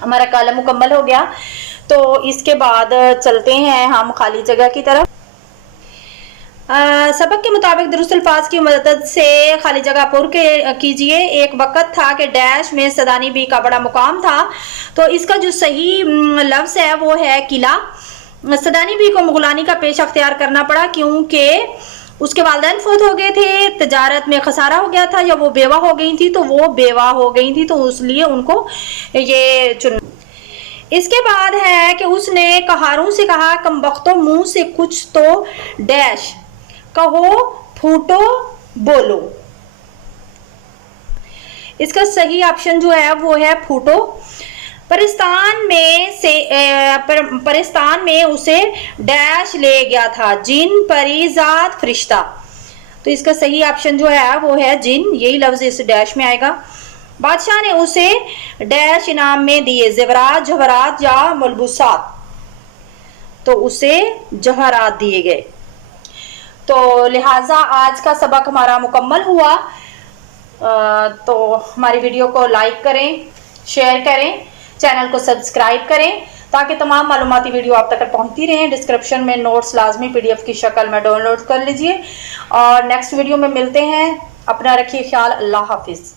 ہمارا کالم مکمل ہو گیا۔ تو اس کے بعد چلتے ہیں ہم خالی جگہ کی طرف۔ سبق کے مطابق درست الفاظ کی مدد سے خالی جگہ پر کیجئے۔ ایک وقت تھا کہ ڈیش میں سیدانی بی کا بڑا مقام تھا۔ تو اس کا جو صحیح لفظ ہے وہ ہے قلعہ۔ سیدانی بی کو مغلانی کا پیشہ اختیار کرنا پڑا کیونکہ اس کے والدین فوت ہو گئے تھے، تجارت میں خسارہ ہو گیا تھا، یا وہ بیوہ ہو گئی تھی، تو وہ بیوہ ہو گئی تھی تو اس لیے ان کو یہ چن۔ اس کے بعد ہے کہ اس نے کہاروں سے کہا کم بختوں منہ سے کچھ تو ڈیش کہو، پھوٹو، بولو۔ اس کا صحیح آپشن جو ہے وہ ہے پھوٹو. پرستان میں اسے ڈیش لے گیا تھا، جن، پری، ذات، فرشتہ. تو اس کا صحیح آپشن جو ہے وہ ہے جن، یہی لفظ اس ڈیش میں آئے گا. بادشاہ نے اسے ڈیش انعام میں دیے، زیورات، جوہرات یا ملبوسات. تو اسے جوہرات دیے گئے. تو لہٰذا آج کا سبق ہمارا مکمل ہوا. تو ہماری ویڈیو کو لائک کریں، شیئر کریں، چینل کو سبسکرائب کریں تاکہ تمام معلوماتی ویڈیو آپ تک پہنچتی رہیں. ڈسکرپشن میں نوٹس لازمی PDF کی شکل میں ڈاؤن لوڈ کر لیجئے. اور نیکسٹ ویڈیو میں ملتے ہیں. اپنا رکھیے خیال. اللہ حافظ.